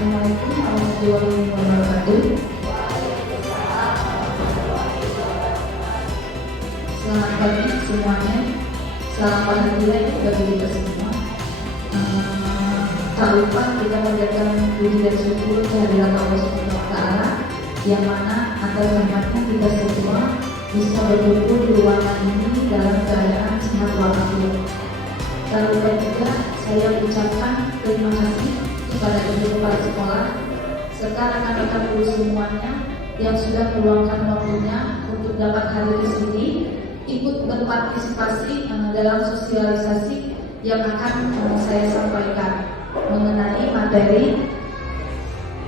Assalamualaikum warahmatullahi wabarakatuh. Selamat pagi semuanya. Selamat bahagia bagi kita semua. Tak lupa kita menjaga puji dan syukur kehadiran Allah Subhanahu wa Ta'ala, yang mana atas rahmatnya kita semua bisa berkumpul di ruangan ini dalam keadaan sehat walafiat. Tak lupa juga saya ucapkan terima kasih kepada ibu kepala sekolah serta rekan-rekan guru semuanya yang sudah meluangkan waktunya untuk dapat hadir di sini, ikut berpartisipasi dalam sosialisasi yang akan saya sampaikan mengenai materi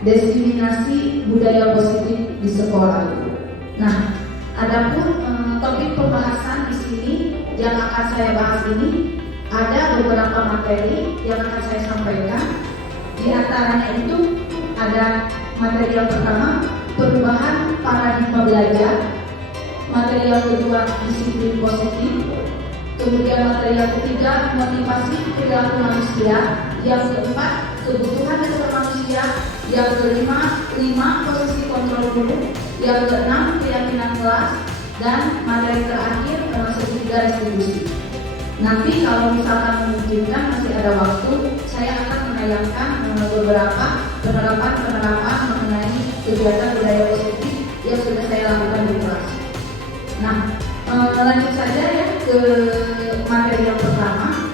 diskriminasi budaya positif di sekolah. Nah, adapun topik pembahasan di sini yang akan saya bahas ini ada beberapa materi yang akan saya sampaikan. Di antaranya itu ada materi yang pertama, perubahan paradigma belajar. Materi yang kedua, disiplin positif. Kemudian materi yang ketiga, motivasi perilaku manusia. Yang keempat, kebutuhan dasar manusia. Yang kelima, posisi kontrol guru. Yang keenam, keyakinan kelas. Dan materi terakhir, segitiga restribusi. Nanti kalau misalkan memungkinkan masih ada waktu, saya akan menayangkan beberapa penerapan mengenai kegiatan budaya positif yang sudah saya lakukan di kelas. Nah, lanjut saja ya ke materi yang pertama.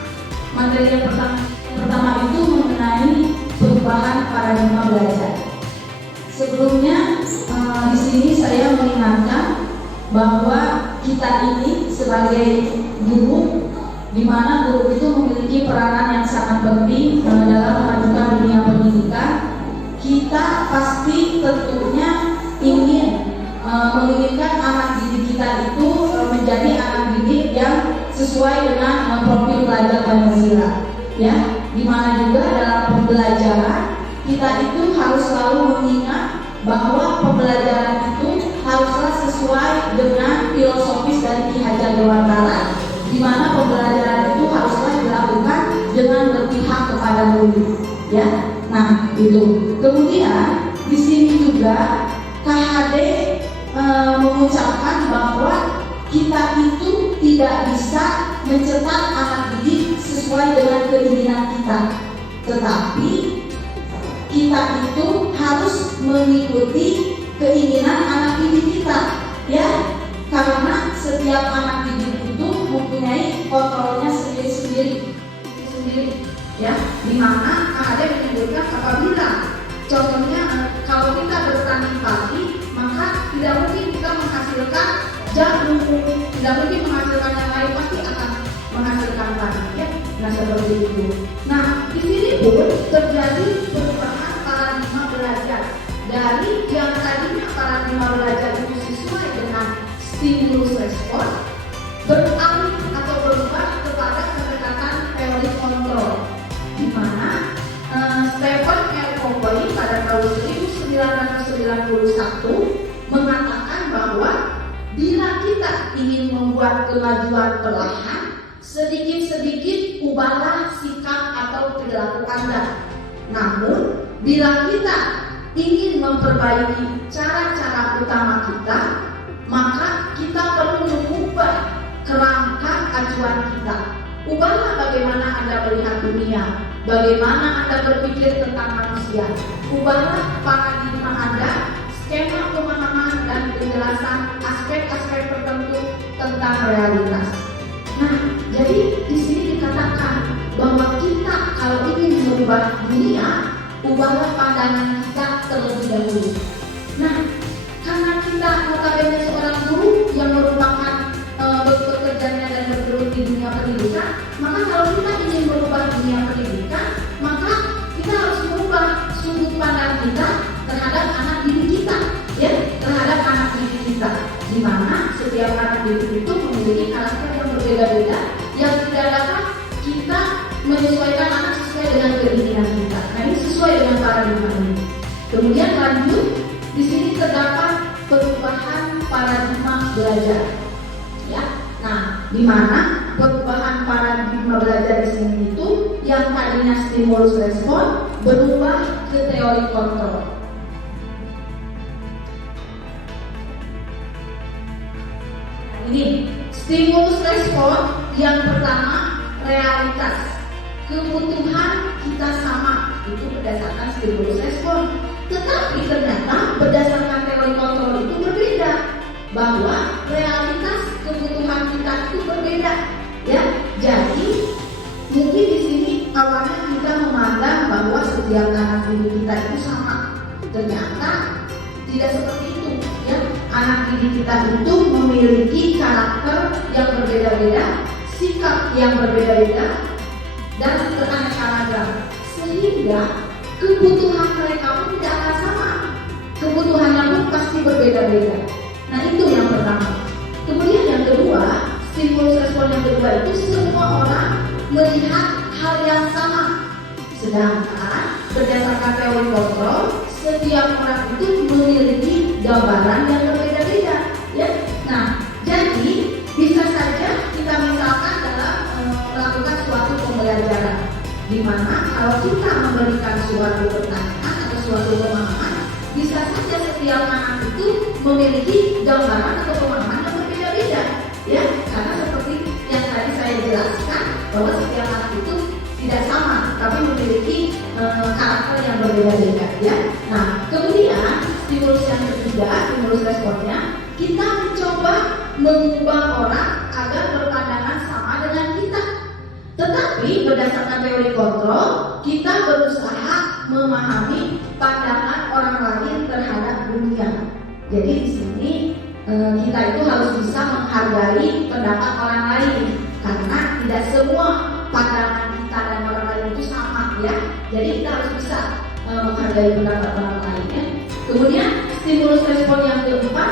Materi yang pertama itu mengenai perubahan paradigma belajar. Sebelumnya di sini saya mengingatkan bahwa kita ini sebagai guru, di mana guru itu memiliki peranan yang sangat penting dalam memajukan dunia pendidikan. Kita pasti tentunya ingin menginginkan anak didik kita itu menjadi anak didik yang sesuai dengan profil belajar Pancasila, ya. Di mana juga dalam pembelajaran kita itu harus selalu mengingat bahwa pembelajaran itu haruslah sesuai dengan filosofis dari Ki Hajar Dewantara, di mana pembelajaran itu haruslah dilakukan dengan berpihak kepada guru, ya. Nah, itu. Kemudian di sini juga KHD mengucapkan bahwa kita itu tidak bisa mencetak anak didik sesuai dengan keinginan kita, tetapi kita itu harus mengikuti keinginan anak didik kita, ya. Karena setiap anak didik itu mempunyai kontrolnya sendiri-sendiri, ya. Dimana ada yang menyebutkan apabila contohnya kalau kita bertani padi, maka tidak mungkin kita menghasilkan jagung, tidak mungkin menghasilkan yang lain, pasti akan menghasilkan padi, ya. Nah, seperti itu. Nah, di sini pun terjadi perubahan paradigma belajar dari yang tadinya paradigma belajar itu sesuai dengan stimulus respon, beralih atau berubah kepada pendekatan teori kontrol, di mana Stephen R. Covey pada tahun 1991 mengatakan bahwa bila kita ingin membuat kemajuan perlahan, sedikit-sedikit ubahlah sikap atau perilaku Anda. Namun, bila kita ingin memperbaiki cara-cara utama kita, maka kita perlu mengubah kerangka acuan kita. Ubahlah bagaimana Anda melihat dunia, bagaimana Anda berpikir tentang manusia. Ubahlah paradigma Anda, skema pemahaman dan penjelasan aspek-aspek tertentu tentang realitas. Nah, jadi di sini dikatakan bahwa kita kalau ingin merubah dunia, ubahlah pandangan kita terlebih dahulu. Nah, karena kita notabene seorang guru yang merupakan bekerjanya dan bergelut di dunia pendidikan, maka kalau kita ingin merubah dunia pendidikan, maka kita harus merubah sudut pandang kita terhadap anak didik kita, ya, terhadap anak didik kita, di mana setiap anak didik itu memiliki karakter yang berbeda-beda, yang tidak dapat kita menyesuaikan anak sesuai dengan keinginan kita. Nah, ini sesuai dengan paradigma ini. Kemudian lanjut, di sini terdapat perubahan paradigma belajar, ya. Nah, di mana perubahan paradigma belajar di sini itu yang tadinya stimulus respon berubah ke teori kontrol. Ini stimulus respon yang pertama, realitas. Kebutuhan kita sama, itu berdasarkan stimulus respon. Tetapi ternyata berdasarkan teori kontrol itu berbeda, bahwa realitas kebutuhan kita itu berbeda. Ya, jadi mungkin di sini awalnya kita memandang bahwa setiap anak didik kita itu sama. Ternyata tidak seperti itu. Ya, anak didik kita itu memiliki karakter yang berbeda-beda, sikap yang berbeda-beda, dan keanekaragaman, sehingga kebutuhan mereka pun tidak akan sama. Kebutuhannya pun pasti berbeda-beda. Nah, itu yang pertama. Kemudian yang kedua, stimulus respon yang kedua itu semua orang melihat hal yang sama. Sedangkan berdasarkan teori kontrol, setiap orang itu memiliki gambaran yang berbeda-beda. Ya, nah, jadi bisa saja kita misalkan dalam melakukan suatu pembelajaran, di mana kalau kita memberikan suatu pertanyaan atau suatu pemahaman, bisa saja setiap anak itu memiliki gambaran atau pemahaman yang berbeda-beda. Ya, karena seperti yang tadi saya jelaskan bahwa setiap anak itu tidak sama, tapi memiliki karakter yang berbeda-beda. Ya, nah kemudian stimulus yang ketiga, stimulus responnya, kita mencoba mengubah orang agar berpandangan sama dengan kita. Tetapi berdasarkan teori kontrol, kita berusaha memahami pandangan orang lain terhadap dunia. Jadi di sini kita itu harus bisa menghargai pendapat orang lain, karena tidak semua pandangan kita dan orang lain itu sama, ya. Jadi kita harus bisa menghargai pendapat orang lain, ya. Kemudian stimulus respon yang keempat,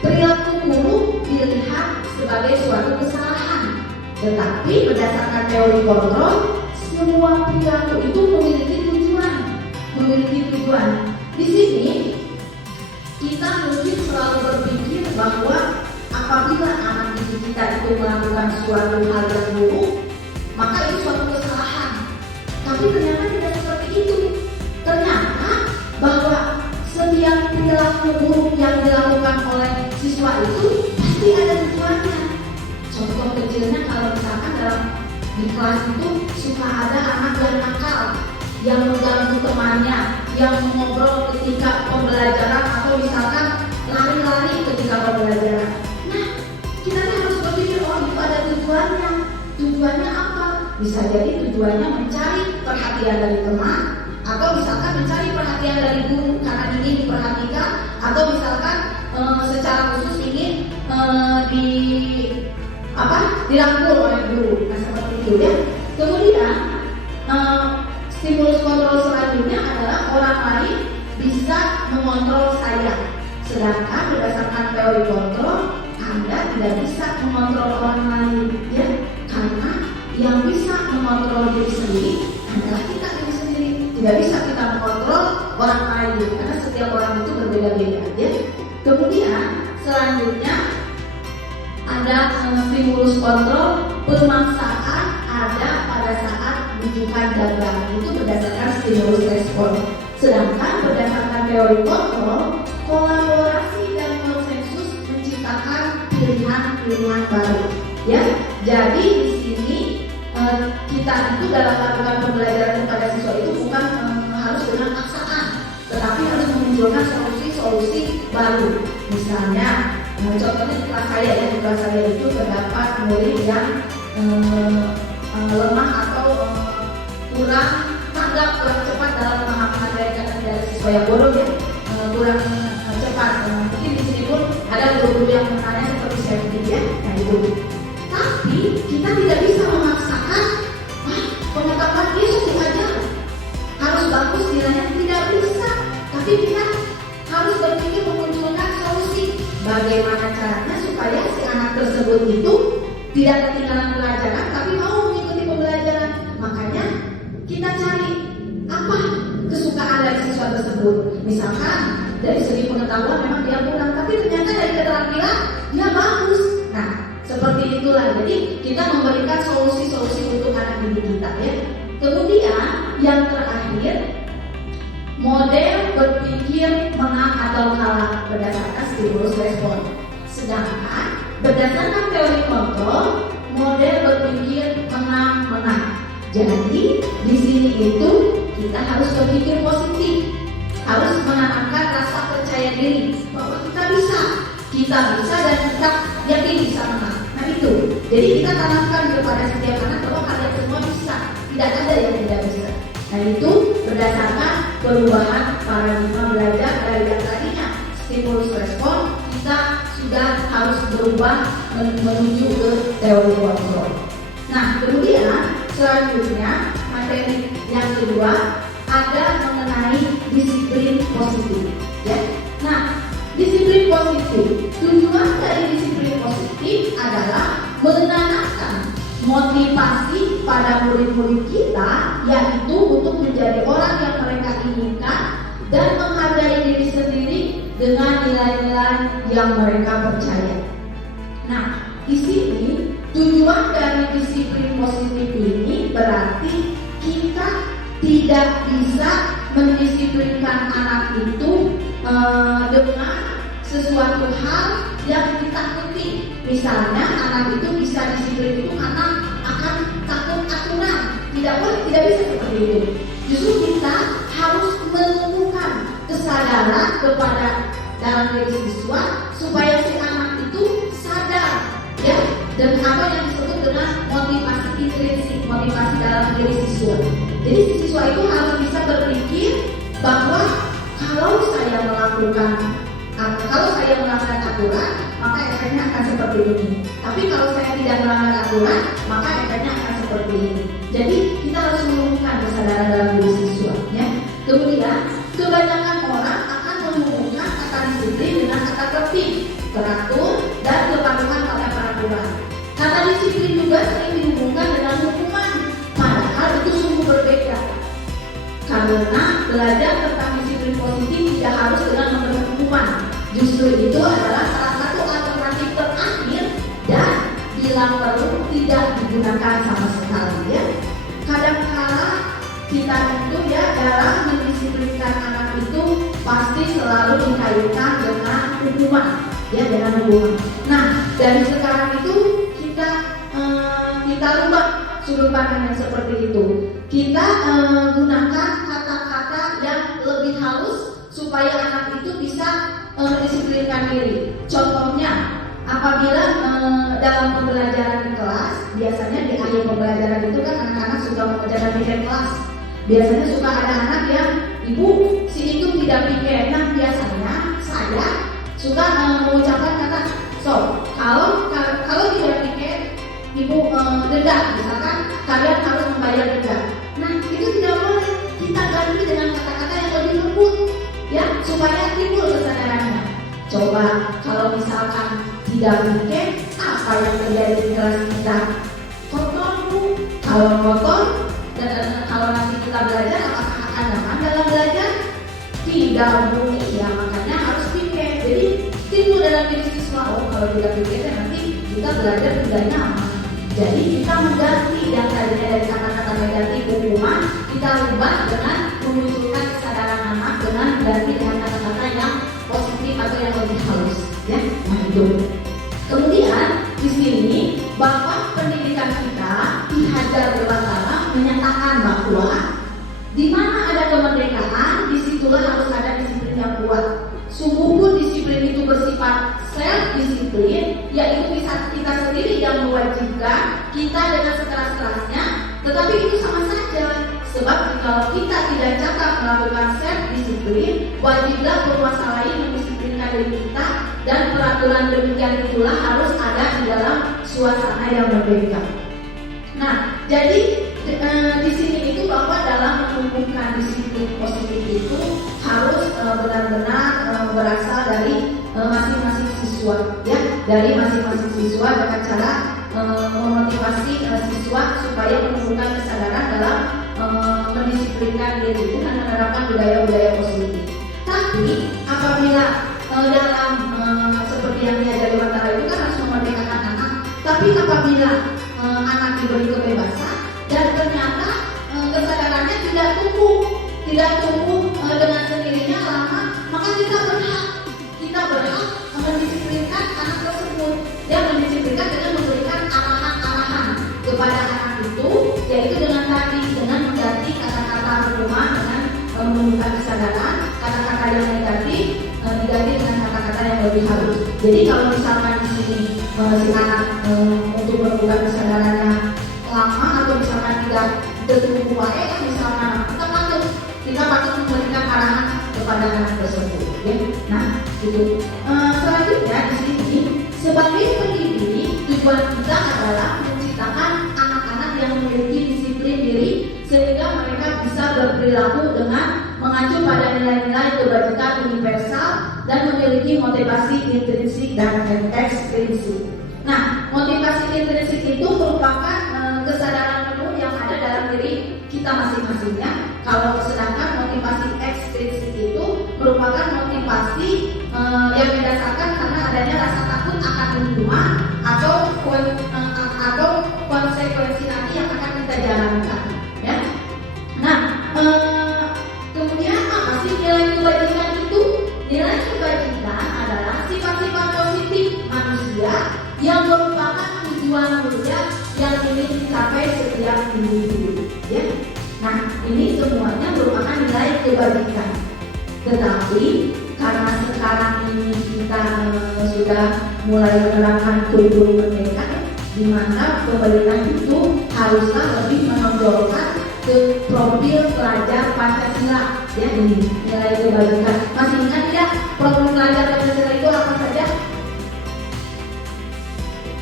perilaku buruk dilihat sebagai suatu kesalahan. Tetapi berdasarkan teori kontrol, semua perilaku itu memiliki tujuan. Di sini kita mungkin selalu berpikir bahwa apabila anak didik kita itu melakukan suatu hal yang buruk, maka itu suatu kesalahan. Tapi ternyata tidak seperti itu. Ternyata bahwa setiap perilaku buruk yang dilakukan oleh siswa itu pasti ada tujuannya. Contoh kecilnya, kalau misalkan di kelas itu suka ada anak yang nakal, yang mengganggu temannya, yang mengobrol ketika pembelajaran, atau misalkan lari-lari ketika pembelajaran. Nah, kita harus berpikir, oh itu ada tujuannya. Tujuannya apa? Bisa jadi tujuannya mencari perhatian dari teman, atau misalkan mencari perhatian dari guru karena ingin diperhatikan, atau misalkan secara khusus ingin dirangkul oleh guru. Nah, seperti itu, ya. Kemudian stimulus kontrol selanjutnya adalah orang lain bisa mengontrol saya. Sedangkan berdasarkan teori kontrol, Anda tidak bisa mengontrol orang lain, ya. Karena yang bisa mengontrol diri sendiri adalah kita diri sendiri. Tidak bisa kita mengontrol orang lain, karena setiap orang itu berbeda-beda, ya. Kemudian selanjutnya ada stimulus kontrol, pemaksaan ada pada saat bujukan gagal. Itu berdasarkan stimulus respon. Sedangkan berdasarkan teori kontrol, kolaborasi dan konsensus menciptakan pilihan-pilihan baru, ya. Jadi di sini kita itu dalam melakukan pembelajaran kepada siswa itu bukan harus dengan paksaan, tetapi harus memunculkan solusi-solusi baru. Misalnya, contohnya di kelas saya itu terdapat murid yang lemah atau kurang tanggap, kurang cepat dalam memahami materi, karena dari siswa yang bodoh, ya, kurang cepat. Mungkin di sini pun ada guru yang bertanya seperti saya begini, ya. Nah, itu. Tapi kita tidak bisa memaksakan pengetahuan dia sudah diajar harus bagus nilainya, tidak bisa. Tapi kita harus berpikir memunculkan solusi. Bagaimana caranya supaya si anak tersebut itu tidak ketinggalan pelajaran, tapi mau mengikuti pembelajaran. Makanya kita cari apa kesukaan dari siswa tersebut. Misalkan dari segi pengetahuan memang dia kurang, tapi ternyata dari keterampilan dia bagus. Nah, seperti itulah. Jadi kita memberikan solusi-solusi untuk anak didik kita, ya. Kemudian yang terakhir, model berpikir menang atau kalah berdasarkan stimulus respon. Sedangkan berdasarkan teori kontrol, model berpikir menang-menang. Jadi di sini itu kita harus berpikir positif, harus menanamkan rasa percaya diri bahwa kita bisa dan kita yakin bisa menang. Nah itu, jadi kita tanamkan kepada setiap anak bahwa kalian semua bisa, tidak ada yang tidak bisa. Nah itu berdasarkan perubahan paradigma belajar dari yang tadinya stimulus respon, kita sudah harus berubah menuju ke teori kontrol. Nah kemudian selanjutnya materi yang kedua ada mengenai disiplin positif. Ya. Nah disiplin positif, tujuan dari disiplin positif adalah menanamkan motivasi pada murid-murid kita, yaitu untuk menjadi orang yang mereka inginkan dan menghargai diri sendiri dengan nilai-nilai yang mereka percaya. Nah, di sini tujuan dari disiplin positif ini berarti kita tidak bisa mendisiplinkan anak itu dengan sesuatu hal yang ditakuti. Misalnya anak itu bisa disiplin itu karena akan takut aturan. Tidak bisa seperti itu. Justru kita harus menemukan kesadaran kepada dalam diri siswa supaya si anak itu sadar, ya, dan apa yang disebut dengan motivasi intrinsik, motivasi dalam diri siswa. Jadi si siswa itu harus bisa berpikir bahwa kalau saya melakukan aturan, maka efeknya akan seperti ini. Tapi kalau saya tidak melanggar aturan, maka efeknya akan seperti ini. Jadi kita harus menumbuhkan kesadaran dalam diri siswa, ya. Kemudian kebanyakan orang akan menghubungkan kata disiplin dengan kata tertib, teratur, dan kepatuhan pada peraturan. Kata disiplin juga sering dihubungkan dengan hukuman, padahal itu sungguh berbeda. Karena belajar tentang disiplin positif tidak harus dengan memberi hukuman. Justru itu adalah salah satu alternatif terakhir dan bila perlu tidak digunakan sama sekali, ya. Kadang-kala kita itu ya dalam mendisiplinkan anak itu pasti selalu dikaitkan dengan hukuman, ya, dengan hukuman. Nah dari sekarang itu kita rubah sudut pandang yang seperti itu. Kita gunakan kata-kata yang lebih halus supaya anak itu bisa mendisiplinkan diri. Contohnya, apabila dalam pembelajaran di kelas, biasanya di akhir pembelajaran itu kan anak-anak suka mengerjakan pikir kelas. Biasanya suka ada anak yang, ibu, si itu tidak pikir. Nah biasanya saya suka mengucapkan kata, kalau tidak pikir, ibu denda, misalkan kalian harus membayar denda. Nah itu tidak boleh, kita ganti dengan kata-kata yang lebih lembut, ya, supaya timbul kesadarannya. Coba kalau misalkan tidak pikir, apa yang terjadi di kelas kita? Kotor, Bu. Kalau kotor, dan kalau nanti kita belajar, apakah akan nyaman dalam belajar? Tidak, Bu. Ya makanya harus pikir. Jadi timbul dalam diri siswa, kalau tidak pikir nanti kita belajar tidak nyaman. Jadi kita mengganti yang tadinya dari kata-kata negatif hukuman, kita ubah dengan memunculkan kesadaran anak dengan mengganti dengan kata-kata yang positif atau yang lebih halus, ya. Nah itu. Kemudian di sini Bapak pendidikan kita Ki Hajar Dewantara menyatakan bahwa di mana ada kemerdekaan, disitulah harus ada disiplin yang kuat. Sungguh pun disiplin itu bersifat self-disiplin, yaitu kita sendiri yang mewajibkan kita dengan sekeras-kerasnya, tetapi itu sama saja. Sebab kalau kita tidak cakap melakukan self-disiplin, wajiblah penguasa lain mendisiplinkan diri kita, dan peraturan demikian itulah harus ada di dalam suasana yang berbeda. Nah, jadi di sini itu bahwa dalam menumbuhkan disiplin positif itu harus benar-benar berasal dari masing-masing siswa, ya, dari masing-masing siswa dengan cara memotivasi siswa supaya menumbuhkan kesadaran dalam mendisiplinkan diri dengan menerapkan budaya-budaya positif. Tapi apabila dalam seperti yang diajari Dewantara itu kan harus memerdekakan anak. Tapi apabila anak diberi kebebasan dan ternyata kesadarannya tidak tumbuh, tidak tumbuh dengan sendirinya lama, maka kita berhak mendisiplinkan anak tersebut. Dia mendisiplinkan dengan memberikan arahan-arahan kepada anak itu, yaitu dengan mengganti kata-kata rumah dengan menunjukkan kesadaran, kata-kata yang negatif diganti dengan kata-kata yang lebih halus. Jadi kalau misalkan di sini si anak untuk menunjukkan kesadarannya lama atau misalkan tidak tertumbuh baik, misalkan kita patut memberikan arahan kepada anak tersebut. Ya. Nah, itu. Selanjutnya di sini sebagai pendidik, tujuan kita adalah menciptakan anak-anak yang memiliki disiplin diri sehingga mereka bisa berperilaku dengan mengacu pada nilai-nilai kebajikan universal dan memiliki motivasi intrinsik dan ekstrinsik. Nah, motivasi intrinsik itu merupakan kesadaran penuh yang ada dalam diri kita masing-masingnya. Kalau sedangkan motivasi ekstrinsik itu merupakan motivasi yang didasarkan karena adanya rasa takut akan lingkungan atau konsekuensi nanti yang akan kita jalankan. Ya. Nah, kemudian apa sih nilai kebajikan itu? Nilai kebajikan adalah sifat-sifat positif manusia yang merupakan tujuan mulia yang ingin dicapai setiap individu. Ya. Nah, ini semuanya merupakan nilai kebajikan. Tetapi karena sekarang ini kita sudah mulai menerapkan kurikulum merdeka, di mana pemerintah itu haruslah lebih menonjolkan ke profil pelajar Pancasila. Ya, ini nilai kebajikan. Masih ingat tidak profil pelajar Pancasila itu apa saja?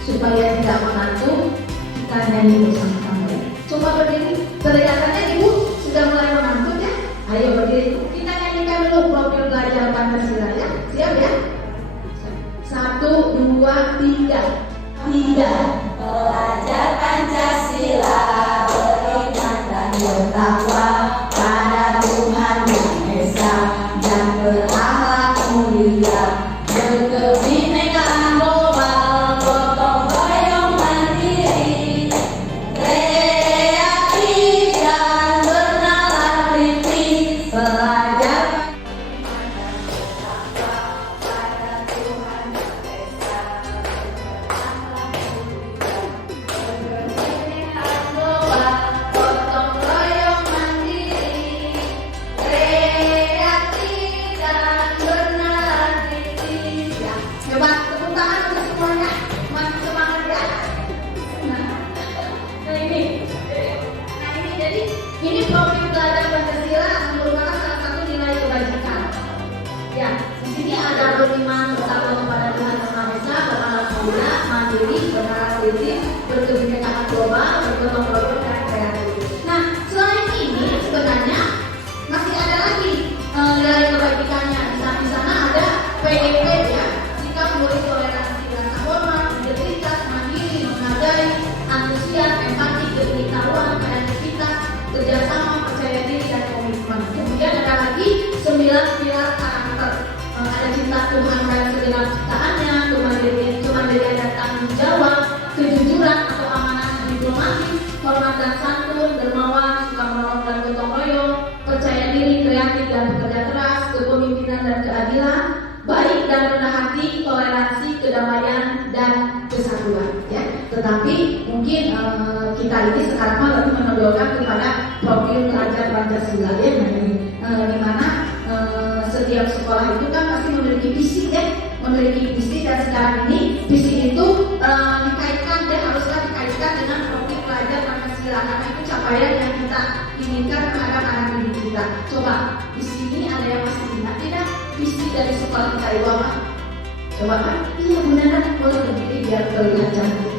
Supaya tidak mengantuk, kita nyanyi bersama-sama. Coba berdiri. Kelihatannya ibu sudah mulai mengantuk ya. Ayo berdiri. Kita nyanyikan dulu profil pelajar Pancasila ya. Siap ya? 1, 2, 3. Pelajar Pancasila beriman dan bertakwa pada Tuhan Yang Esa dan berakhlak mulia, berkebinekaan global, gotong royong mandiri, kreatif dan bernalar kritis. Pelajar ini profil pelajar Pancasila merupakan salah satu nilai kebajikan. Ya, di sini ada beriman bertakwa kepada Tuhan Yang Maha Esa, berakhlak mulia, mandiri, bernalar kritis, berkebinekaan global, bergotong royong dan kreatif. Nah, selain ini sebenarnya masih ada lagi nilai kebajikannya. Di sana ada PDP ya, sikap murid, toleransi, rasa hormat, integritas, mandiri, menghargai, antusias, empati, pengetahuan, kreativitas, kerjasama, percaya diri dan komitmen. Kemudian ada lagi 9 pilar karakter. Ada cinta Tuhan dan segenap ciptaannya, kemandirian dan tanggung jawab, kejujuran atau amanah diplomatis, hormat dan santun, dermawan, suka menolong dan gotong royong, percaya diri, kreatif dan bekerja keras, kepemimpinan dan keadilan, baik dan rendah hati, toleransi, kedamaian dan kesatuan. Ya. Tetapi mungkin kita ini sekarang lebih menonjolkan kepada profil pelajar Pancasila ya, di mana setiap sekolah itu kan pasti memiliki visi ya, memiliki visi, dan sekarang ini visi itu dikaitkan dan haruslah dikaitkan dengan profil pelajar Pancasila karena itu capaian yang kita inginkan terhadap anak didik kita. Coba di sini ada yang masih ingat tidak visi dari sekolah kita itu apa? Coba kan? Iya benar, boleh berdiri biar terlihat cantik.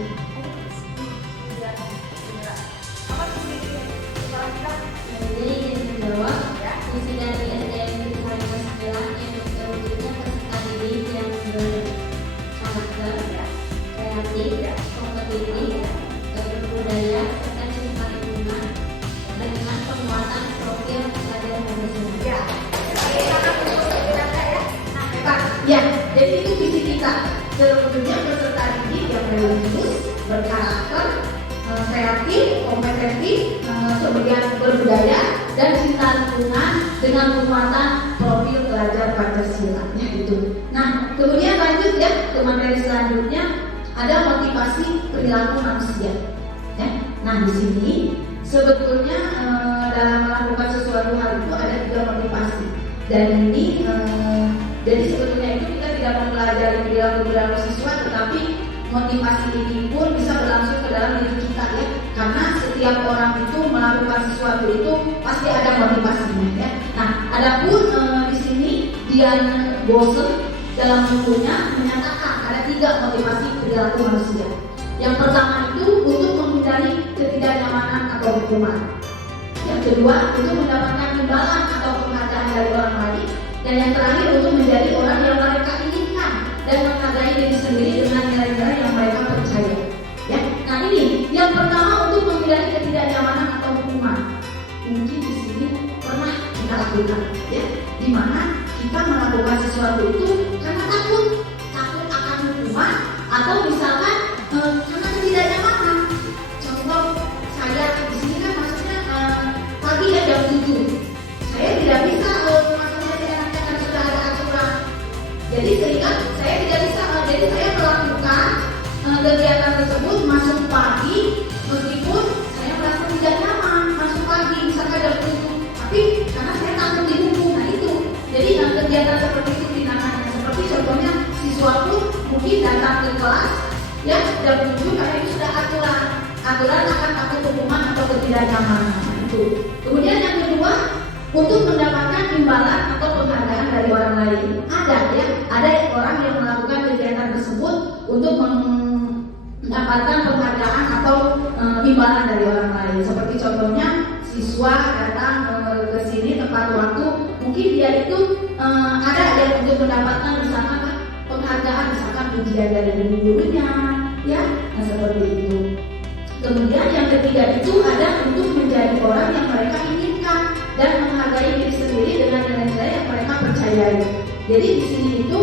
Visi dari SDM Pancasila yang terwujudnya peserta didik yang berkarakter, kreatif, kompetitif, berbudaya, serta cinta lingkungan dengan penguatan profil pelajar Pancasila. Ya, jadi itu visi kita. Terwujudnya peserta didik yang religius, berkarakter, kreatif, kompetitif, kemudian berbudaya dan cinta lingkungan dengan penguatan profil pelajar Pancasila ya itu. Nah, kemudian lanjut ya ke materi selanjutnya, ada motivasi perilaku manusia. Ya. Nah, di sini sebetulnya dalam melakukan sesuatu hal itu ada 3 motivasi. Dan ini jadi sebetulnya itu kita tidak mempelajari perilaku siswa, tetapi motivasi ini pun bisa berlangsung ke dalam diri kita ya. Karena setiap orang itu melakukan sesuatu itu pasti ada motivasinya ya. Nah, adapun di sini Dian Bosel dalam bukunya menyatakan ada 3 motivasi perilaku manusia. Yang pertama itu untuk menghindari ketidaknyamanan atau hukuman. Yang kedua untuk mendapatkan imbalan atau penghargaan dari orang lain. Dan yang terakhir untuk menjadi orang yang mereka inginkan dan menghargai diri sendiri dengan nilai-nilai yang mereka percaya. Ya, nah ini yang pertama untuk menghindari ketidaknyamanan atau hukuman. Mungkin di sini pernah kita lakukan, ya, di mana kita melakukan sesuatu itu karena takut akan hukuman atau misalkan karena ketidaknyamanan. Contoh saya di sini kan maksudnya pagi ya jam 7, saya tidak bisa maksudnya sudah ada aturan. Jadi sehingga saya tidak bisa, jadi saya melakukan kegiatan tersebut masuk pagi meskipun saya merasa tidak nyaman masuk pagi misalkan jam 7, tapi karena saya takut dihukum. Nah itu, jadi kegiatan seperti itu tindakannya seperti contohnya siswa pun mungkin datang ke kelas ya jam 7 karena itu sudah aturan akan takut hukuman atau ketidaknyamanan. Nah, itu. Kemudian yang kedua untuk mendapatkan imbalan atau penghargaan dari orang lain. Ada orang yang melakukan kegiatan tersebut untuk mendapatkan penghargaan atau imbalan dari orang lain. Seperti contohnya siswa datang ke sini tepat waktu, mungkin dia itu ada yang untuk mendapatkan misalkan penghargaan, misalkan pujian dari gurunya, ya, nah seperti itu. Kemudian yang ketiga itu ada untuk menjadi orang yang mereka inginkan dan menghargai diri sendiri dengan nilai-nilai yang mereka percayai. Jadi di sini itu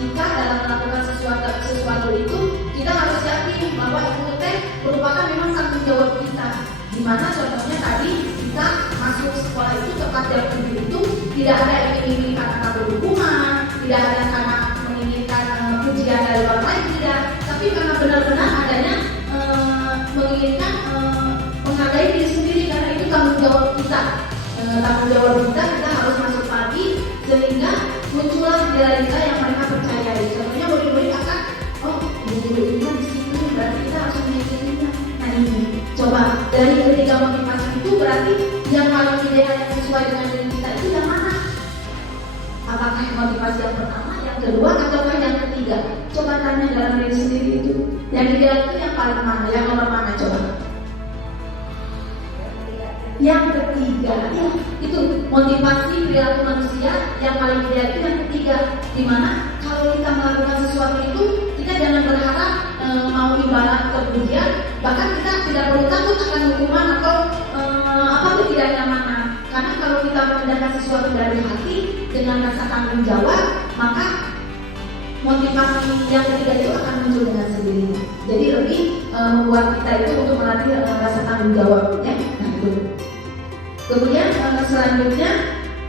kita dalam melakukan sesuatu itu kita harus yakin bahwa itu merupakan memang tanggung jawab kita. Dimana contohnya tadi kita masuk sekolah itu tepat jam 7 itu tidak ada iming-iming karena hukuman, tidak ada karena menginginkan pujian dari orang lain, tidak, tapi karena benar-benar adanya menginginkan menghargai diri sendiri karena itu tanggung jawab kita. Tanggung jawab kita harus masuk pagi sehingga muncullah nilai-nilai yang mereka percayai. Contohnya murid-murid akan, guru ini kan disiplin, berarti kita harus mengikutinya. Nah ini, coba dari ketiga motivasi itu berarti yang paling ideal yang sesuai dengan diri kita itu yang mana? Apakah motivasi yang pertama, yang kedua, atau yang ketiga? Coba tanya dalam diri sendiri itu. Yang ideal itu yang paling mana? Yang nomor mana? Coba. Yang ketiga, ya, itu motivasi perilaku manusia yang paling ideal itu yang ketiga. Dimana kalau kita melakukan sesuatu itu kita jangan berharap mau imbalan atau pujian, bahkan kita tidak perlu takut akan hukuman atau ketidaknyamanan. Karena kalau kita mengerjakan sesuatu dari hati dengan rasa tanggung jawab, maka motivasi yang ketiga itu akan muncul dengan sendirinya. Jadi lebih membuat kita itu untuk melatih rasa tanggung jawab, ya. Nah itu. Kemudian selanjutnya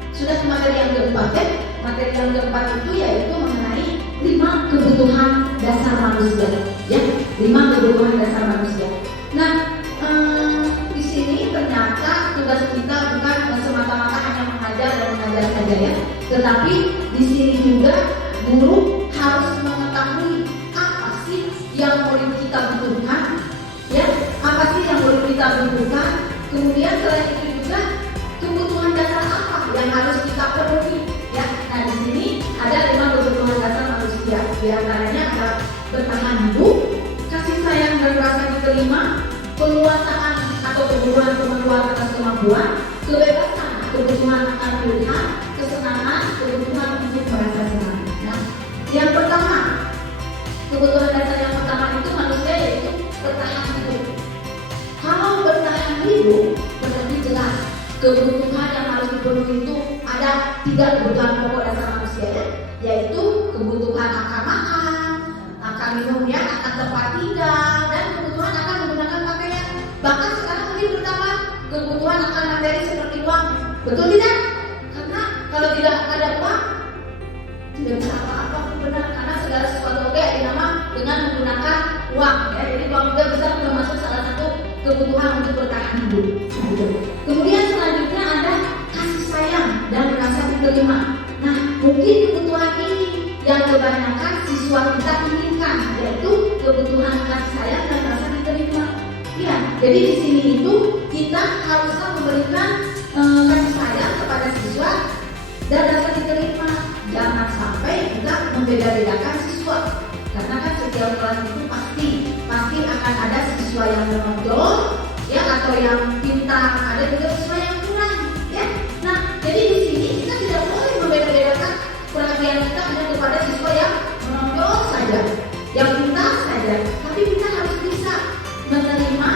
sudah ke materi yang keempat, ya. Materi yang keempat itu yaitu mengenai 5 kebutuhan dasar manusia, ya. 5 kebutuhan dasar manusia. Nah, di sini ternyata tugas kita bukan semata-mata hanya mengajar dan mengajar saja, ya. Tetapi di sini juga guru harus mengetahui apa sih yang murid kita butuhkan, ya. Apa sih yang murid kita butuhkan? Kemudian selain itu juga kebutuhan dasar apa yang harus kita penuhi, ya. Nah di sini ada 5 kebutuhan dasar manusia. Di antaranya ada bertahan hidup, kasih sayang dan rasa diterima, penguasaan atau kebutuhan atas kemampuan, kebebasan, kebutuhan akan pilihan, kesenangan, kebutuhan untuk merasa senang. Nah, yang pertama, kebutuhan dasar yang pertama itu manusia yaitu bertahan hidup. Kalau bertahan hidup berarti jelas kebutuhan yang harus dipenuhi itu ada 3 kebutuhan pokok dasar manusia, yaitu kebutuhan akan makan, akan minum, ya, akan tempat tinggal, dan kebutuhan akan menggunakan pakaian. Bahkan sekarang mungkin bertambah kebutuhan akan materi seperti uang. Betul tidak? Karena kalau tidak ada uang, tidak bisa apa-apa pun benar. Karena segala sesuatu oke dinama dengan menggunakan uang. Ya. Jadi uang juga bisa termasuk salah satu kebutuhan untuk bertahan hidup. Kemudian selanjutnya ada kasih sayang dan merasa diterima. Nah, mungkin kebutuhan ini yang kebanyakan siswa kita inginkan, yaitu kebutuhan kasih sayang dan merasa diterima. Ya, jadi di sini itu kita harusnya memberikan kasih sayang kepada siswa dan rasa diterima. Jangan sampai kita membeda-bedakan siswa, karena kan setiap kelas itu pasti akan ada siswa yang menonjol, ya, atau yang pintar, ada juga siswa yang kurang, ya. Nah, jadi di sini kita tidak boleh membeda-bedakan perhatian kita hanya kepada siswa yang menonjol saja, yang pintar saja, tapi kita harus bisa menerima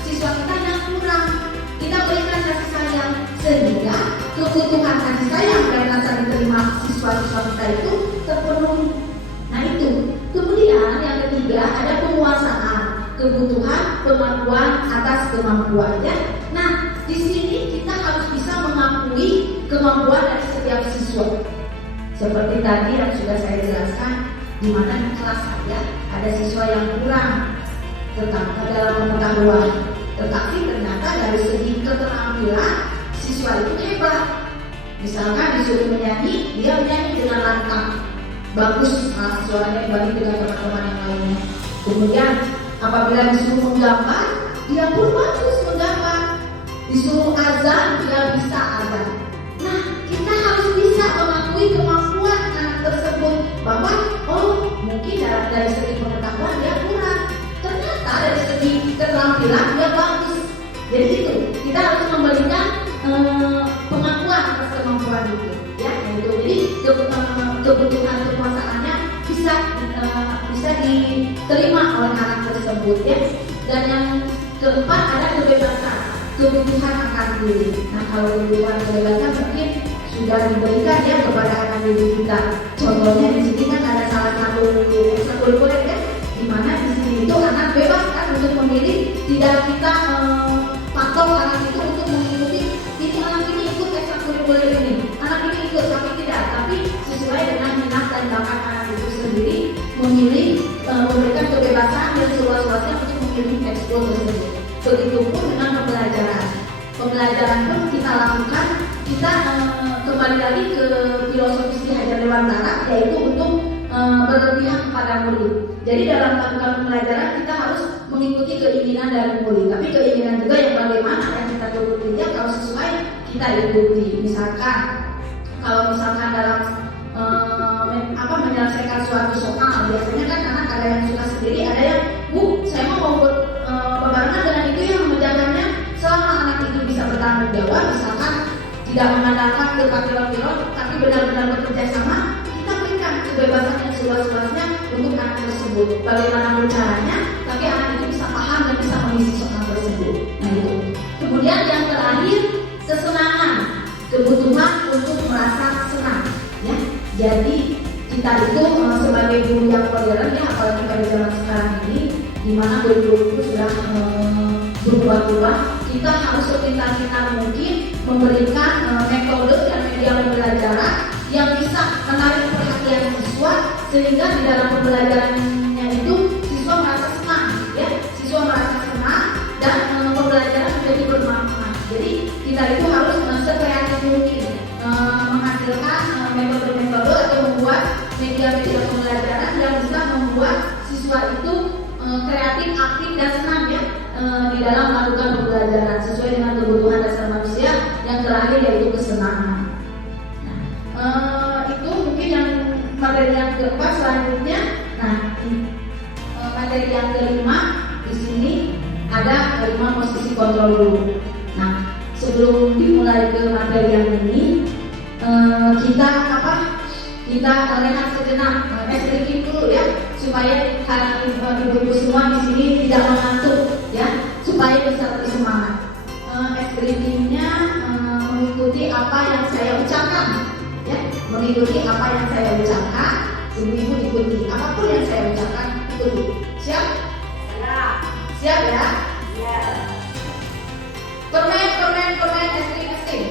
siswa kita yang kurang. Kita berikan kasih sayang sehingga kebutuhan kasih sayang dan rasa diterima siswa-siswa kita itu terpenuhi. Nah itu. Kemudian yang ketiga ada penguasaan, kebutuhan pengakuan atas kemampuannya. Nah di sini kita harus bisa mengakui kemampuan dari setiap siswa. Seperti tadi yang sudah saya jelaskan, di mana di kelas saya ada siswa yang kurang dalam pengetahuan, tetapi ternyata dari segi keterampilan siswa itu hebat. Misalkan disuruh menyanyi, dia menyanyi dengan lantang, bagus suaranya dibanding dengan teman-teman yang lainnya. Kemudian apabila disuruh menggambar, dia pun bagus menggambar. Disuruh azan, dia bisa azan. Nah, kita harus bisa mengakui kemampuan anak tersebut, bahwa mungkin dari segi pengetahuan dia kurang, ternyata dari segi keterampilan dia bagus. Jadi itu kita harus memberikan pengakuan atas kemampuan itu, ya. Jadi kebutuhan kekuasaannya bisa diterima oleh anak tersebut, ya. Dan yang keempat ada kebebasan, kebutuhan akan diri. Nah kalau kebutuhan kebebasan mungkin sudah diberikan ya kepada anak didik kita. Contohnya di sini kan ada salah satu ekstrakurikuler, ya, di mana di sini itu anak bebas kan untuk memilih, tidak kita patok anak itu untuk mengikuti ini, anak ini ikut ekstrakurikuler ini, anak ini ikut, tapi tidak, tapi sesuai dengan minat dan bakat anak itu sendiri, memilih, memberikan kebebasan dan seluas-luasnya untuk memilih ekskul tersebut. Begitupun dengan pembelajaran. Pembelajaran pun kita lakukan, kita kembali lagi ke filosofis Ki Hajar Dewantara, yaitu untuk berpihak kepada murid. Jadi dalam melakukan pembelajaran kita harus mengikuti keinginan dari murid, tapi keinginan juga yang bagaimana yang kita turuti, ya, kalau sesuai kita ikuti. Misalkan kalau dalam menyelesaikan suatu soal, biasanya kan anak ada yang suka sendiri, ada yang saya mau berbarengan dengan itu yang mengerjakannya. Selama anak itu bisa bertanggung jawab, misalkan tidak mengandalkan pilot-pilot, tapi benar-benar bekerja sama, kita berikan kebebasan yang seluas-luasnya untuk anak tersebut. Bagaimana caranya, tapi anak itu bisa paham dan bisa mengisi soal tersebut. Nah itu. Kemudian yang terakhir, kesenangan, kebutuhan untuk merasa senang, ya. Jadi kita itu sebagai guru yang modern, ya, apalagi pada zaman sekarang ini, di mana guru-guru itu sudah berubah-ubah, kita harus sepintar-pintar mungkin memberikan metode dan media pembelajaran yang bisa menarik perhatian siswa, sehingga di dalam pembelajarannya itu siswa merasa senang, ya, siswa merasa senang dan pembelajaran menjadi bermanfaat. Jadi kita itu harus sekreatif mungkin menghasilkan metode-metode atau membuat media-media pembelajaran yang bisa membuat siswa itu kreatif, aktif dan senang, ya, di dalam melakukan pembelajaran sesuai dengan kebutuhan dasar manusia. Yang terakhir yaitu kesenangan. Nah, itu mungkin yang materi yang keempat. Selanjutnya, nah, materi yang kelima di sini ada 5 posisi kontrol dulu. Nah, sebelum dimulai ke materi yang ini, kita rehat sejenak, stretching dulu, ya, supaya ibu-ibu semua di sini tidak mengantuk, ya, supaya bisa lebih semangat. Stretchingnya mengikuti apa yang saya ucapkan, ya, mengikuti apa yang saya ucapkan. Ibu-ibu ikuti apapun yang saya ucapkan, ikuti. Siap? Siap, ya? Permen, stretching.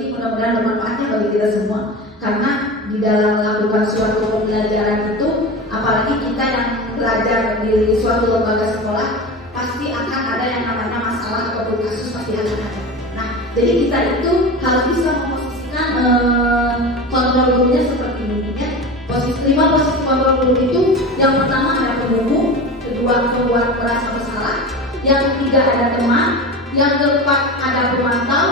penting, mudah-mudahan bermanfaatnya bagi kita semua. Karena di dalam melakukan suatu pembelajaran itu, apalagi kita yang belajar di suatu lembaga sekolah, pasti akan ada yang namanya masalah ataupun kasus pasti ada. Nah, jadi kita itu harus bisa memposisikan kontrol gurunya seperti ini ya. Lima posisi kontrol guru itu, yang pertama ada penunggu, kedua pembuat merasa bersalah, yang ketiga ada teman, yang keempat ada pemantau,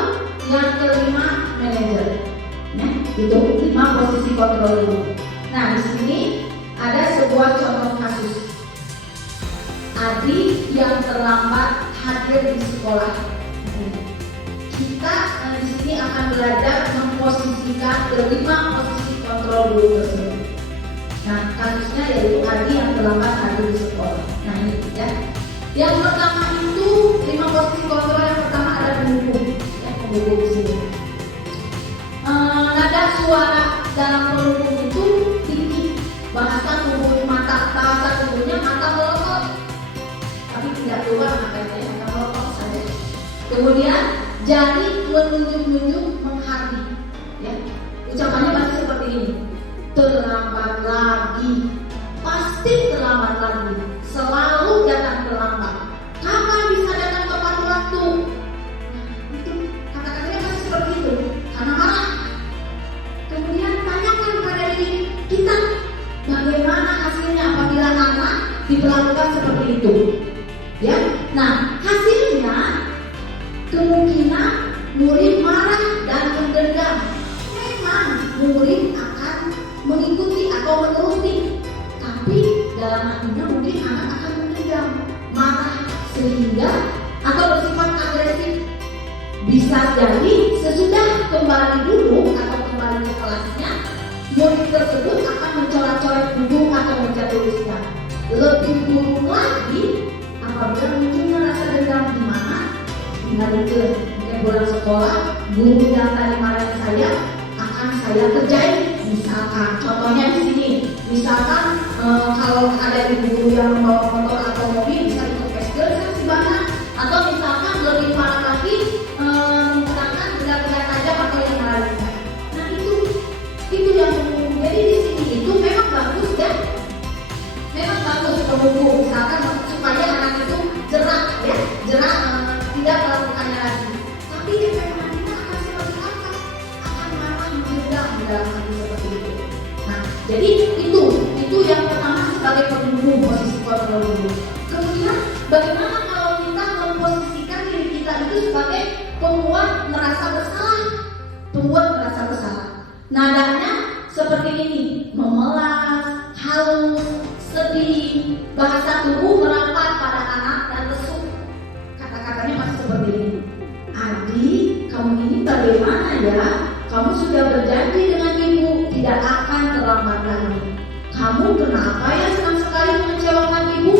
yang kelima manajer. Ya, itu 5 posisi kontrol guru. Nah, di sini ada sebuah contoh kasus. Adik yang terlambat hadir di sekolah. Kita di sini akan belajar memposisikan kelima posisi kontrol guru tersebut. Nah, kasusnya yaitu adik yang terlambat hadir di sekolah. Nah, ini ya. Yang pertama itu 5 posisi kontrol. Yang pertama ada pendukung. Ya, pendukung di sini. Nada suara dalam pendukung itu tinggi. Bahasa tubuhnya mata melotot. Tapi tidak keluar makanya mata melotot saja. Kemudian jari menunjuk-nunjuk menghardik. Ya, ucapannya pasti seperti ini. Terlambat lagi, pasti terlambat lagi, selalu datang terlambat. Kapan bisa datang tepat waktu? Nah, itu kata-katanya pasti seperti itu, karena marah. Kemudian tanyakan kepada diri kita, bagaimana hasilnya apabila anak diperlakukan seperti itu? Ya, nah hasilnya kemungkinan murid marah dan mendendam. Memang murid akan mengikuti atau menuruti, tapi dalam hatinya mungkin anak akan mendendam, marah, sehingga atau bersifat agresif. Bisa jadi sesudah kembali dulu atau kembali ke kelasnya, murid tersebut akan mencoret-coret buku atau menjatuhkan. Lebih buruk lagi apabila munculnya rasa dendam di mana? Mungkin pulang sekolah, guru yang tadi marahin saya akan saya kerjain. Misalkan, contohnya di sini, misalkan kalau ada ibu-guru yang membawa motor atau mobil bisa ikut peskel sanksi banget, atau misalkan lebih parah lagi menggunakan benda-benda tajam atau yang lainnya. Nah itu yang jadi di sini itu memang bagus ya, memang bagus penghukum misalkan supaya anak itu jerak ya, tidak melakukannya lagi. Tapi efek nantinya akan seperti apa? Akan marah mendendam dalam hati seperti itu. Nah, jadi itu yang pertama sebagai pendukung posisi kontrol guru. Kemudian bagaimana kalau kita memposisikan diri kita itu sebagai pembuat merasa bersalah? Pembuat merasa bersalah. Nadanya seperti ini, memelas, halus, sedih, bahasa tubuh merapat pada anak dan lesu. Kata-katanya masih seperti ini. Adik, kamu ini bagaimana ya? Kamu sudah berjanji dengan ibu tidak akan terlambat lagi. Kamu kenapa ya senang sekali mengecewakan ibu?